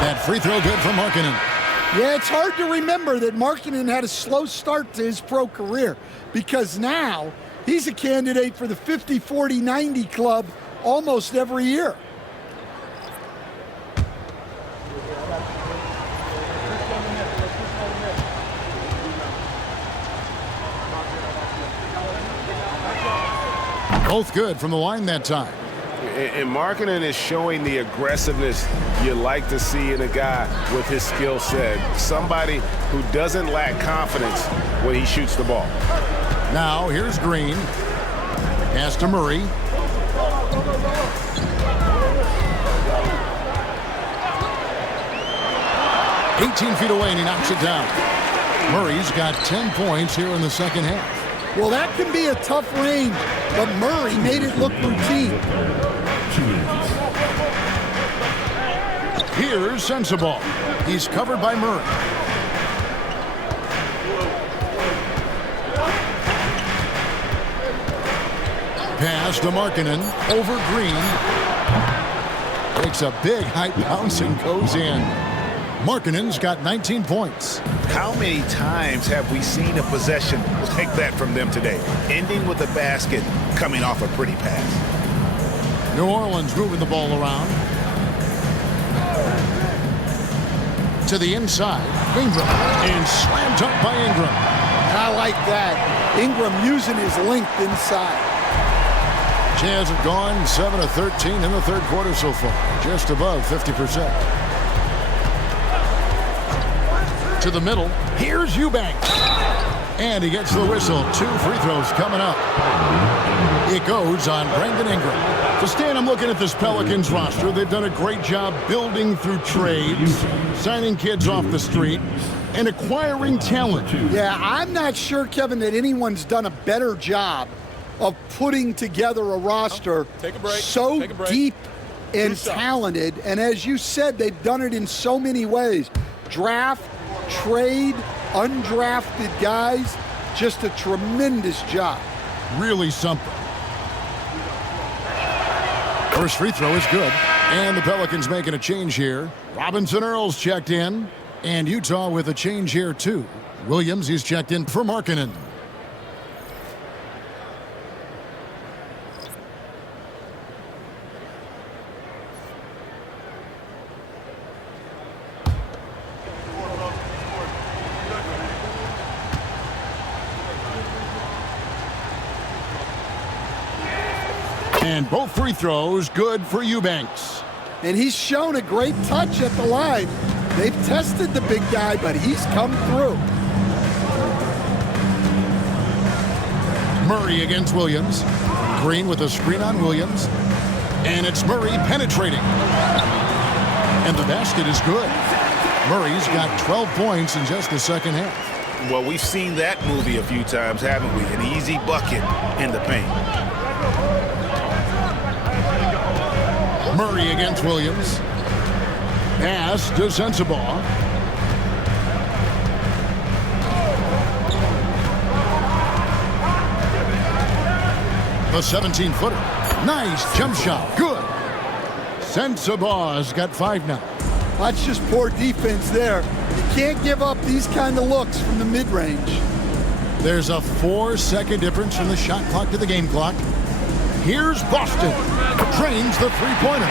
That free throw good for Markkanen. Yeah, it's hard to remember that Markkanen had a slow start to his pro career because now he's a candidate for the 50, 40, 90 club almost every year. Both good from the line that time. And Markkanen is showing the aggressiveness you like to see in a guy with his skill set. Somebody who doesn't lack confidence when he shoots the ball. Now here's Green. Pass to Murray. "18 feet away, and he knocks it down. Murray's got 10 points here in the second half. Well, that can be a tough range, but Murray made it look routine. Here's Sensabaugh. He's covered by Murray. Pass to Markkanen over Green. Takes a big high bounce and goes in. Markkanen's got 19 points. How many times have we seen a possession like that from them today, ending with a basket coming off a pretty pass? New Orleans moving the ball around. To the inside, Ingram, and slammed up by Ingram. I like that. Ingram using his length inside. Jazz have gone 7 of 13 in the third quarter so far, just above 50%. To the middle, here's Eubanks. And he gets the whistle. 2 free throws coming up. It goes on Brandon Ingram. So, Stan, I'm looking at this Pelicans roster. They've done a great job building through trades, signing kids off the street, and acquiring talent. Yeah, I'm not sure, Kevin, that anyone's done a better job of putting together a roster so deep and talented. And as you said, they've done it in so many ways. Draft, trade, undrafted guys. Just a tremendous job. Really something. First free throw is good. And the Pelicans making a change here. Robinson Earls checked in. And Utah with a change here, too. Williams, he's checked in for Markkanen. And both free throws good for Eubanks. And he's shown a great touch at the line. They've tested the big guy, but he's come through. Murray against Williams. Green with a screen on Williams. And it's Murray penetrating. And the basket is good. Murray's got 12 points in just the second half. Well, we've seen that movie a few times, haven't we? An easy bucket in the paint. Murray against Williams. Pass to Sensabaugh. The 17-footer. Nice jump shot. Good. Sensabaugh's got 5 now. That's just poor defense there. You can't give up these kind of looks from the mid-range. There's a 4-second difference from the shot clock to the game clock. Here's Boston. Drains the three-pointer.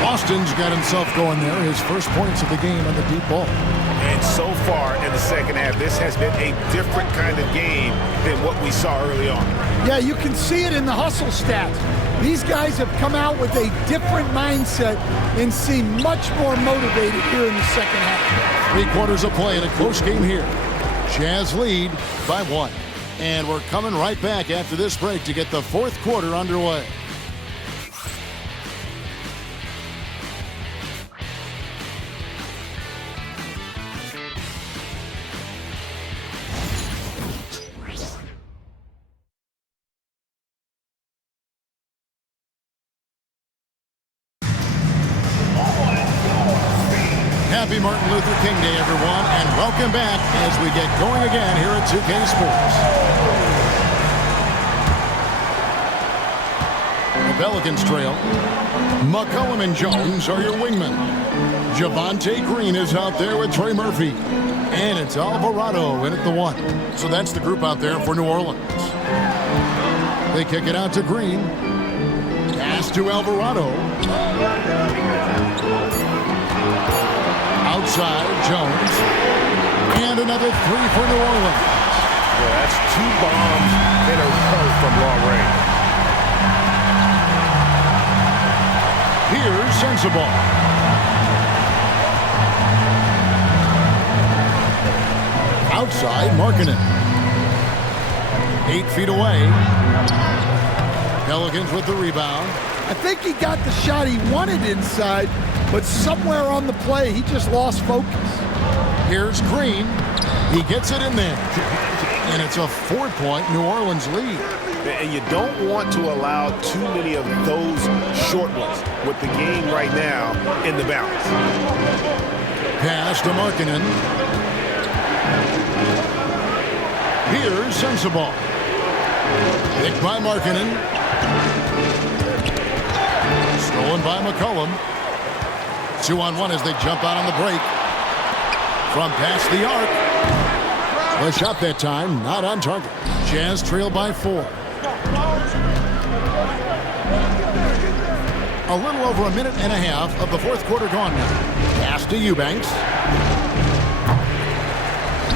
Boston's got himself going there. His first points of the game on the deep ball. And so far in the second half, this has been a different kind of game than what we saw early on. Yeah, you can see it in the hustle stats. These guys have come out with a different mindset and seem much more motivated here in the second half. 3 quarters of play in a close game here. Jazz lead by 1. And we're coming right back after this break to get the fourth quarter underway. Happy Martin Luther King Day, everyone, and welcome back as we get going again here at 2K Sports. The Pelicans trail. McCollum and Jones are your wingmen. Javonte Green is out there with Trey Murphy. And it's Alvarado in at the 1. So that's the group out there for New Orleans. They kick it out to Green. Pass to Alvarado. Outside, Jones. And another 3 for New Orleans. Yeah, that's 2 bombs in a row from long range. Here's Sensabaugh. Outside, Markkanen. 8 feet away. Pelicans with the rebound. I think he got the shot he wanted inside, but somewhere on the play, he just lost focus. Here's Green. He gets it in there. And it's a 4-point New Orleans lead. And you don't want to allow too many of those short ones with the game right now in the balance. Pass to Markkanen. Here's Sensabaugh. Picked by Markkanen. Stolen by McCollum. 2-on-1 as they jump out on the break. From past the arc. The shot that time, not on target. Jazz trail by 4. A little over a minute and a half of the fourth quarter gone now. Pass to Eubanks.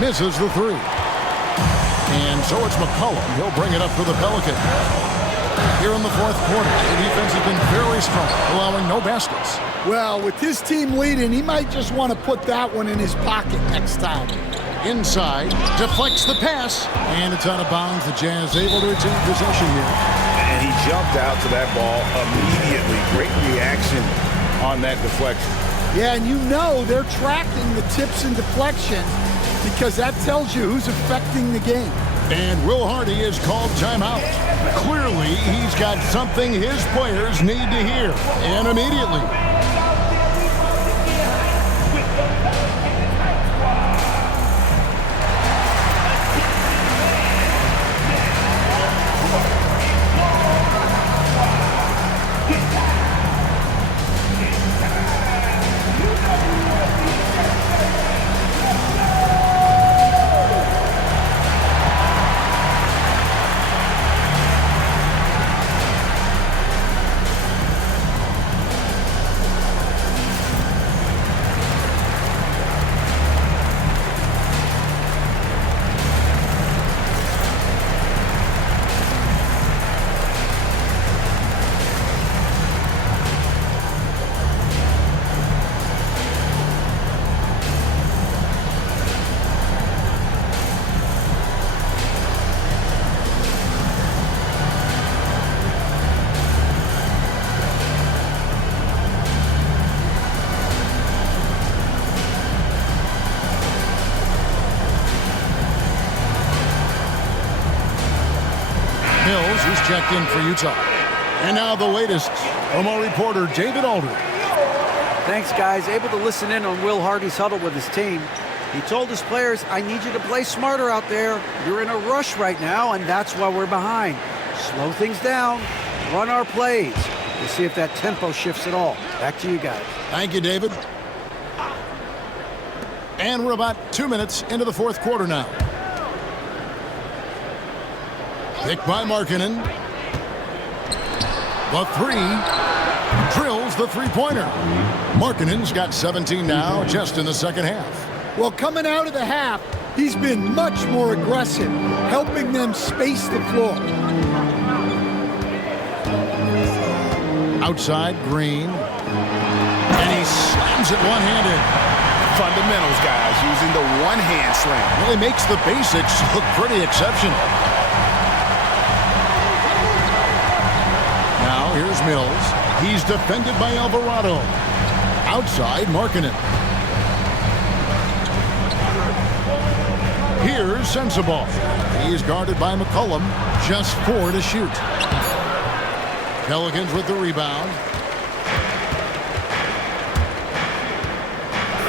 Misses the 3. And so it's McCollum. He'll bring it up for the Pelicans. Here in the fourth quarter, the defense has been very strong, allowing no baskets. Well, with his team leading, he might just want to put that one in his pocket next time. Inside, deflects the pass, and it's out of bounds. The Jazz able to retain possession here. And he jumped out to that ball immediately. Great reaction on that deflection. Yeah, and you know they're tracking the tips and deflections because that tells you who's affecting the game. And Will Hardy is called timeout. Clearly, he's got something his players need to hear, and immediately. Mills, who's checked in for Utah. And now the latest from our reporter, David Aldridge. Thanks, guys. Able to listen in on Will Hardy's huddle with his team. He told his players, I need you to play smarter out there. You're in a rush right now, and that's why we're behind. Slow things down. Run our plays. We'll see if that tempo shifts at all. Back to you guys. Thank you, David. And we're about 2 minutes into the fourth quarter now. Picked by Markkanen. The three. Drills the three-pointer. Markkanen's got 17 now, just in the second half. Well, coming out of the half, he's been much more aggressive, helping them space the floor. Outside, Green. And he slams it one-handed. Fundamentals, guys, using the one-hand slam. Really makes the basics look pretty exceptional. Now, here's Mills. He's defended by Alvarado. Outside, Markkanen. Here's Sensabaugh. He's guarded by McCollum. Just 4 to shoot. Pelicans with the rebound.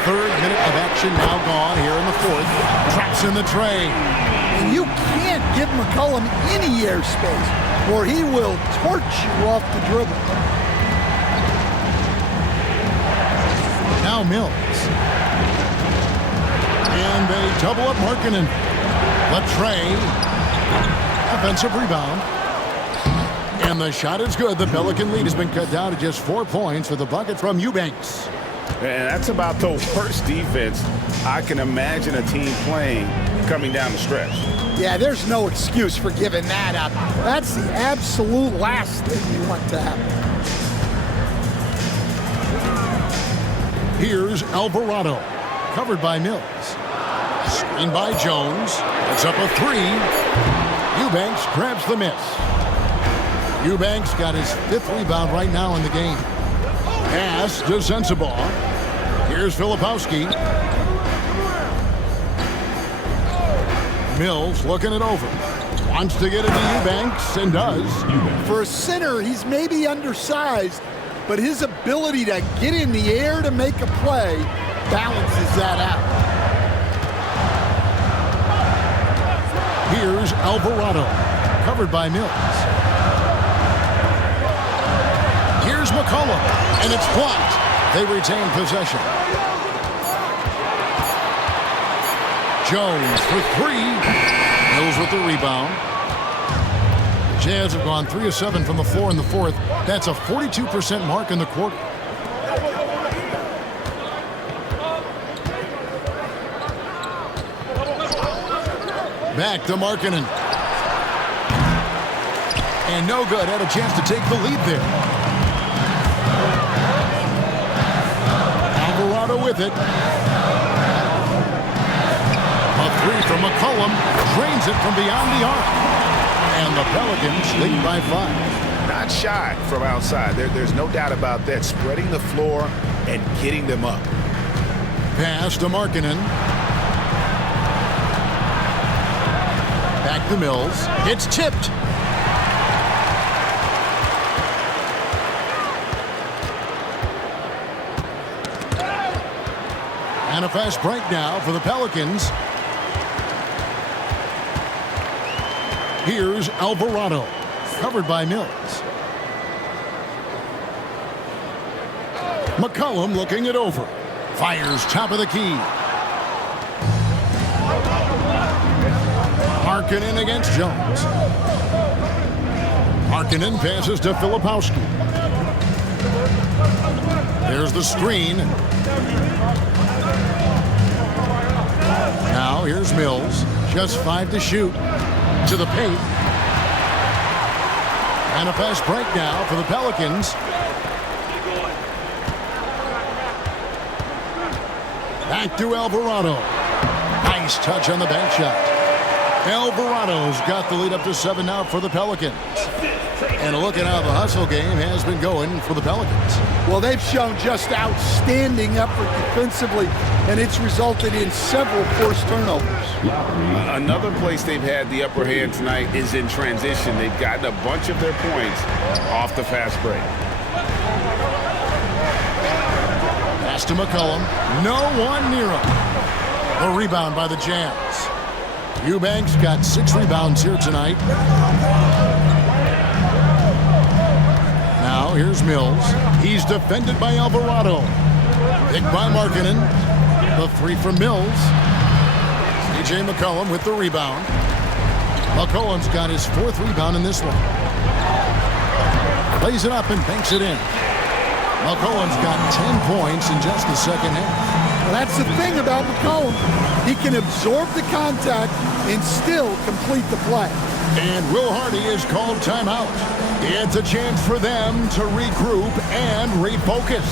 Third minute of action now gone here in the fourth. Traps in the tray. And you can't give McCollum any airspace, or he will torch you off the dribble. Now Mills. And they double up Markkanen. The tray. Offensive rebound. And the shot is good. The Pelican lead has been cut down to just 4 points with a bucket from Eubanks. And that's about the worst defense I can imagine a team playing coming down the stretch. Yeah, there's no excuse for giving that up. That's the absolute last thing you want to happen. Here's Alvarado. Covered by Mills. Screened by Jones. It's up a three. Eubanks grabs the miss. Eubanks got his 5th rebound right now in the game. Pass to Sensabaugh. Here's Filipowski. Mills looking it over. Wants to get it to Eubanks and does. For a center, he's maybe undersized, but his ability to get in the air to make a play balances that out. Here's Alvarado. Covered by Mills. Here's McCollum, and it's blocked. They retain possession. Jones for 3. Mills with the rebound. Jazz have gone 3 of 7 from the floor in the fourth. That's a 42% mark in the quarter. Back to Markkanen. And no good. Had a chance to take the lead there. Alvarado with it. A 3 from McCollum. Drains it from beyond the arc. And the Pelicans lead by 5. Not shy from outside. There's no doubt about that. Spreading the floor and getting them up. Pass to Markkanen. Back to Mills. It's tipped. And a fast break now for the Pelicans. Here's Alvarado. Covered by Mills. McCollum looking it over. Fires top of the key. Markkanen against Jones. Markkanen passes to Filipowski. There's the screen. Now here's Mills. Just 5 to shoot. To the paint. And a fast break now for the Pelicans. Back to Alvarado. Nice touch on the bank shot. Alvarado's got the lead up to 7 now for the Pelicans. And a look at how the hustle game has been going for the Pelicans. Well, they've shown just outstanding effort defensively, and it's resulted in several forced turnovers. Another place they've had the upper hand tonight is in transition. They've gotten a bunch of their points off the fast break. Pass to McCollum. No one near him. The rebound by the Jazz. Eubanks got 6 rebounds here tonight. Now here's Mills. He's defended by Alvarado. Picked by Markkanen. The 3 from Mills. C.J. McCollum with the rebound. McCollum's got his 4th rebound in this one. Plays it up and banks it in. McCollum's got 10 points in just the second half. Well, that's the thing about McCollum. He can absorb the contact and still complete the play. And Will Hardy is called timeout. It's a chance for them to regroup and refocus.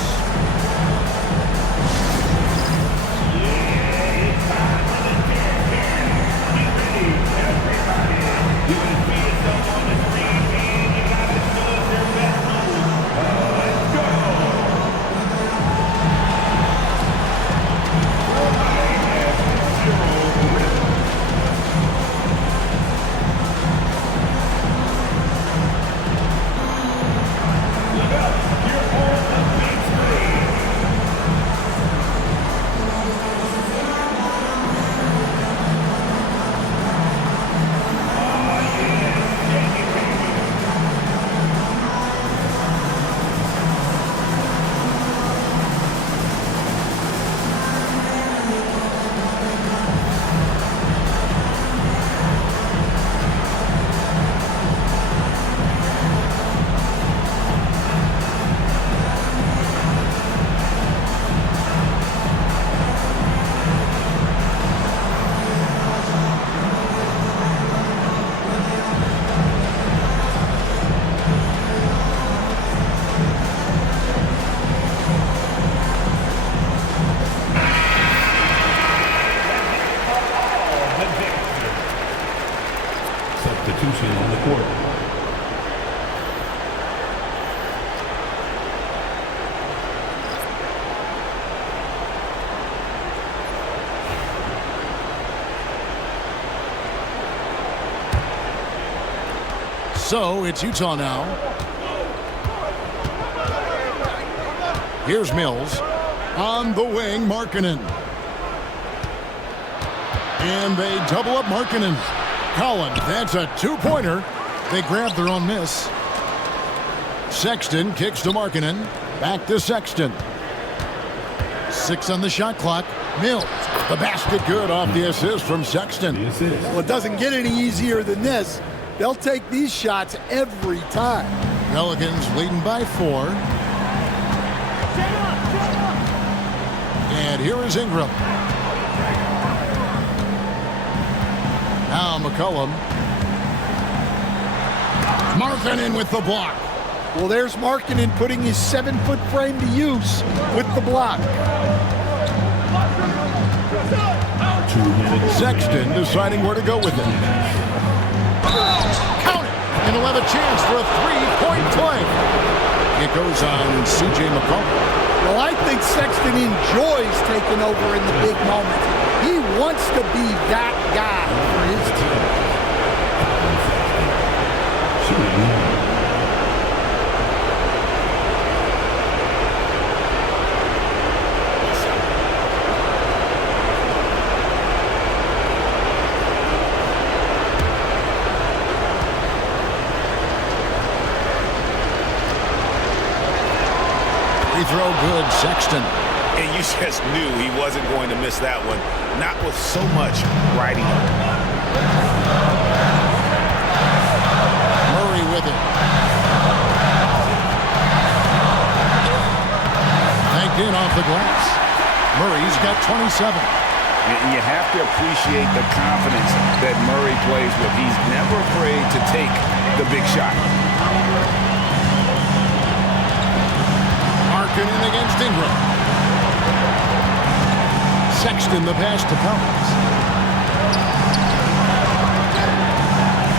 Substitution on the court. So it's Utah now. Here's Mills. On the wing, Markkanen. And they double up Markkanen. Collins, that's a 2-pointer. They grab their own miss. Sexton kicks to Markkanen. Back to Sexton. 6 on the shot clock. Mills, the basket good off the assist from Sexton. Well, it doesn't get any easier than this. They'll take these shots every time. Pelicans leading by 4. And here is Ingram. Now McCollum. Markkanen with the block. Well, there's Markkanen putting his 7-foot frame to use with the block. Sexton deciding where to go with it. Count it! And he'll have a chance for a 3-point play. It goes on C.J. McCollum. Well, I think Sexton enjoys taking over in the big moments. He wants to be that guy for his team. Free throw good, Sexton. And you just knew he wasn't going to miss that one. Not with so much riding up. Murray with it. Banked in off the glass. Murray's got 27. And you have to appreciate the confidence that Murray plays with. He's never afraid to take the big shot. Markkanen against Ingram. Sexton the pass to Collins.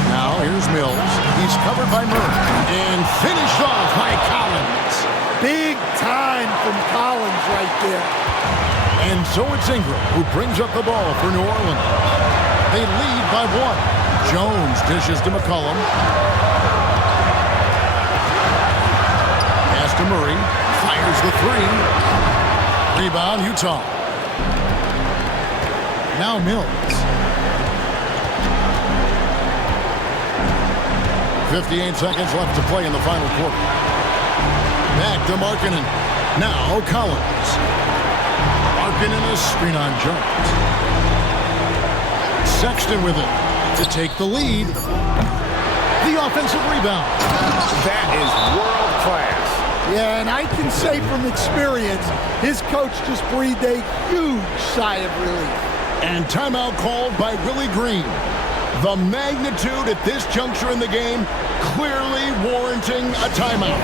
Now here's Mills. He's covered by Murray. And finished off by Collins. Big time run from Collins right there. And so it's Ingram who brings up the ball for New Orleans. They lead by 1. Jones dishes to McCollum. Pass to Murray. Fires the 3. Rebound, Utah. Now Mills. 58 seconds left to play in the final quarter. Back to Markkanen. Now Collins. Markkanen is screen on Jones. Sexton with it to take the lead. The offensive rebound. That is world class. Yeah, and I can say from experience, his coach just breathed a huge sigh of relief. And timeout called by Willie Green. The magnitude at this juncture in the game clearly warranting a timeout.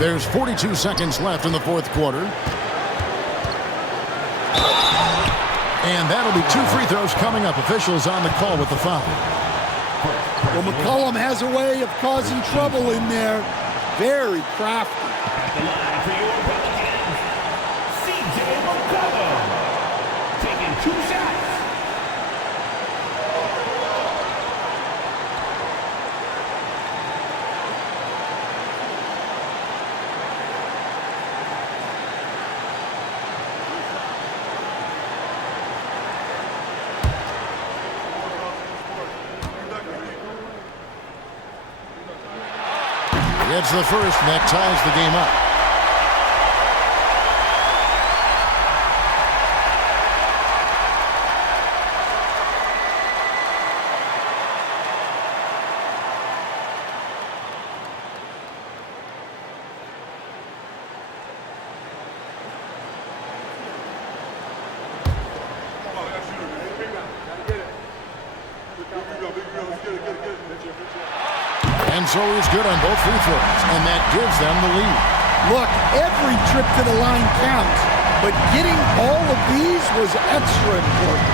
There's 42 seconds left in the fourth quarter. And that'll be 2 free throws coming up. Officials on the call with the foul. Well, McCollum has a way of causing trouble in there. Very crafty. At the line for your Pelicans, C.J. McCollum. Taking 2 shots. It's the first that ties the game up. And so he's good on both free throws, and that gives them the lead. Look, every trip to the line counts, but getting all of these was extra important.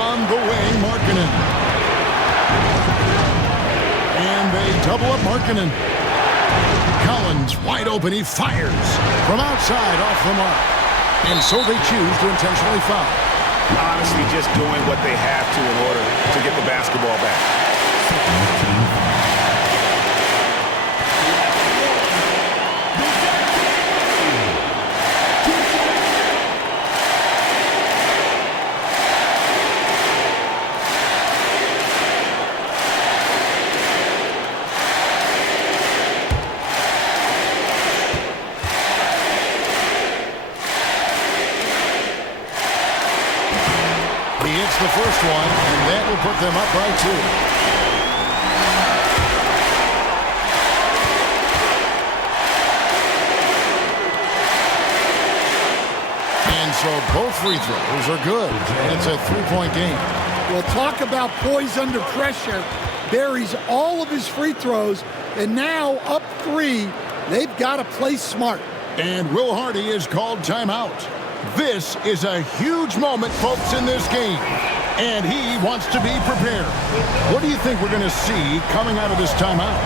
On the wing, Markkanen. And they double up Markkanen. Collins wide open, he fires from outside off the mark. And so they choose to intentionally foul. Honestly, just doing what they have to in order to get the basketball back. He hits the first one, and that will put them up by 2. so both free throws are good, and it's a three-point game. Well, talk about poise under pressure. Buries all of his free throws, and now up 3, they've got to play smart. And Will Hardy is called timeout. This is a huge moment, folks, in this game, and he wants to be prepared. What do you think we're going to see coming out of this timeout?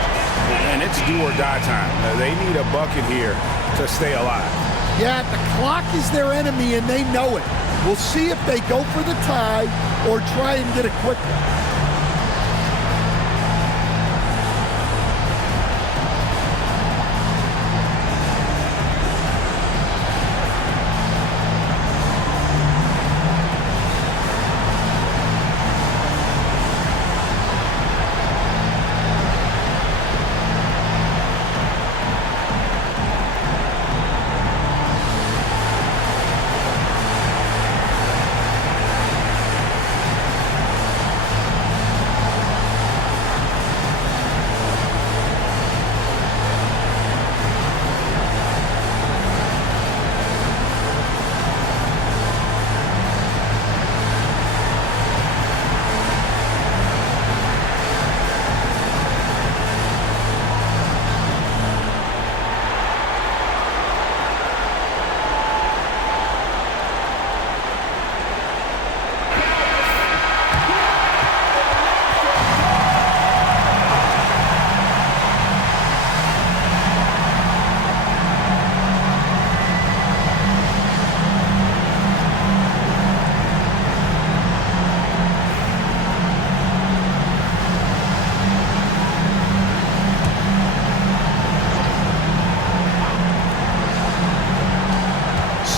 And it's do or die time. They need a bucket here to stay alive. Yeah, the clock is their enemy, and they know it. We'll see if they go for the tie or try and get a quick one.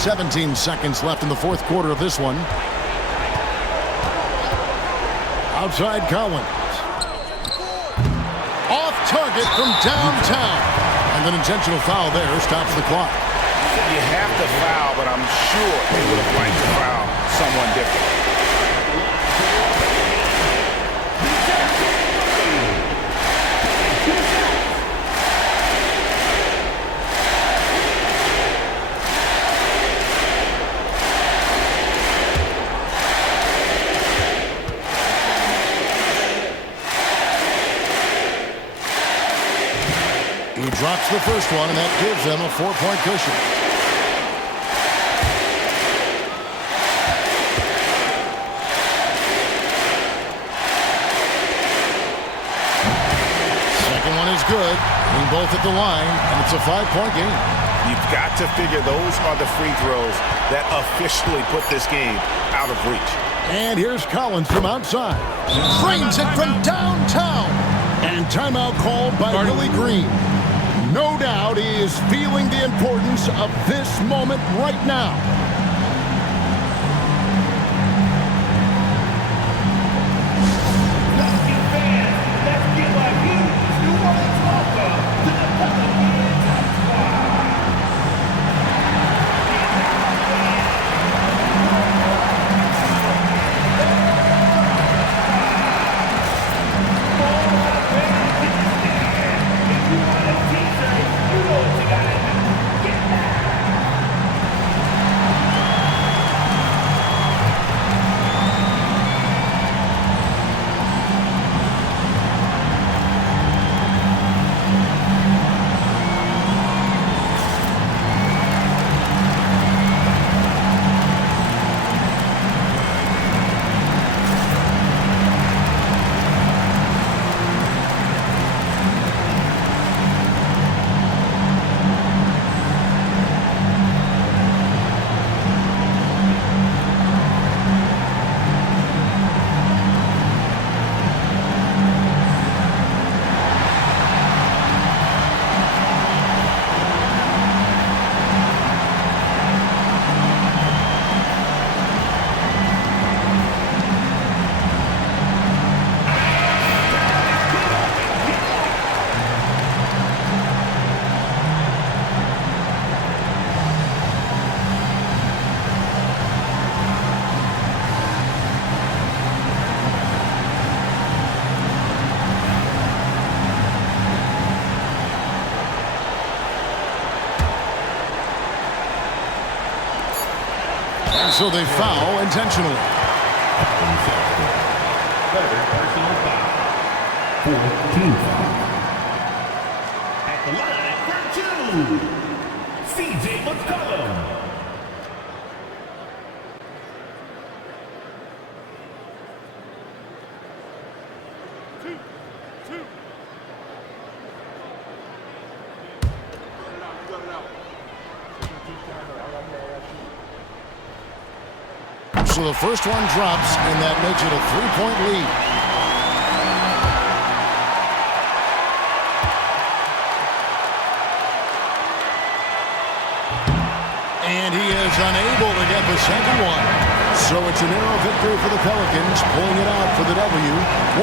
.17 seconds left in the fourth quarter of this one. Outside Collins. Off target from downtown. And an intentional foul there stops the clock. You have to foul, but I'm sure they would have liked to foul someone different. He drops the first one, and that gives them a 4-point cushion. Second one is good. Being both at the line, and it's a 5-point game. You've got to figure those are the free throws that officially put this game out of reach. And here's Collins from outside. Frames it from downtown. And timeout called by Willie Green. No doubt he is feeling the importance of this moment right now. Let's give a huge New Orleans welcome to the Pelicans squad. If you want a t-shirt, you know what you gotta do. Get that. So they foul intentionally. Third personal foul. 14 foul. At the line for 2, CJ McCollum. So the first one drops, and that makes it a 3-point lead. And he is unable to get the second one. So it's a narrow victory for the Pelicans, pulling it out for the W.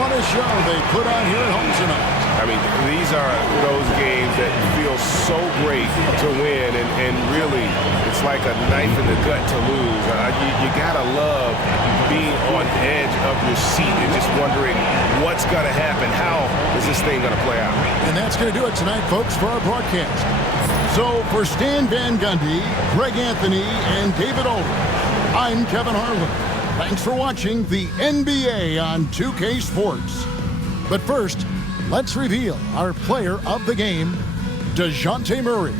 What a show they put on here at home tonight. I mean, these are those games that feel so great to win, and really, it's like a knife in the gut to lose. You gotta love being on edge of your seat and just wondering what's gonna happen. How is this thing gonna play out? And that's gonna do it tonight, folks, for our broadcast. So for Stan Van Gundy, Greg Anthony, and David Aldridge, I'm Kevin Harlan. Thanks for watching the NBA on 2K Sports. But first, let's reveal our player of the game, DeJounte Murray.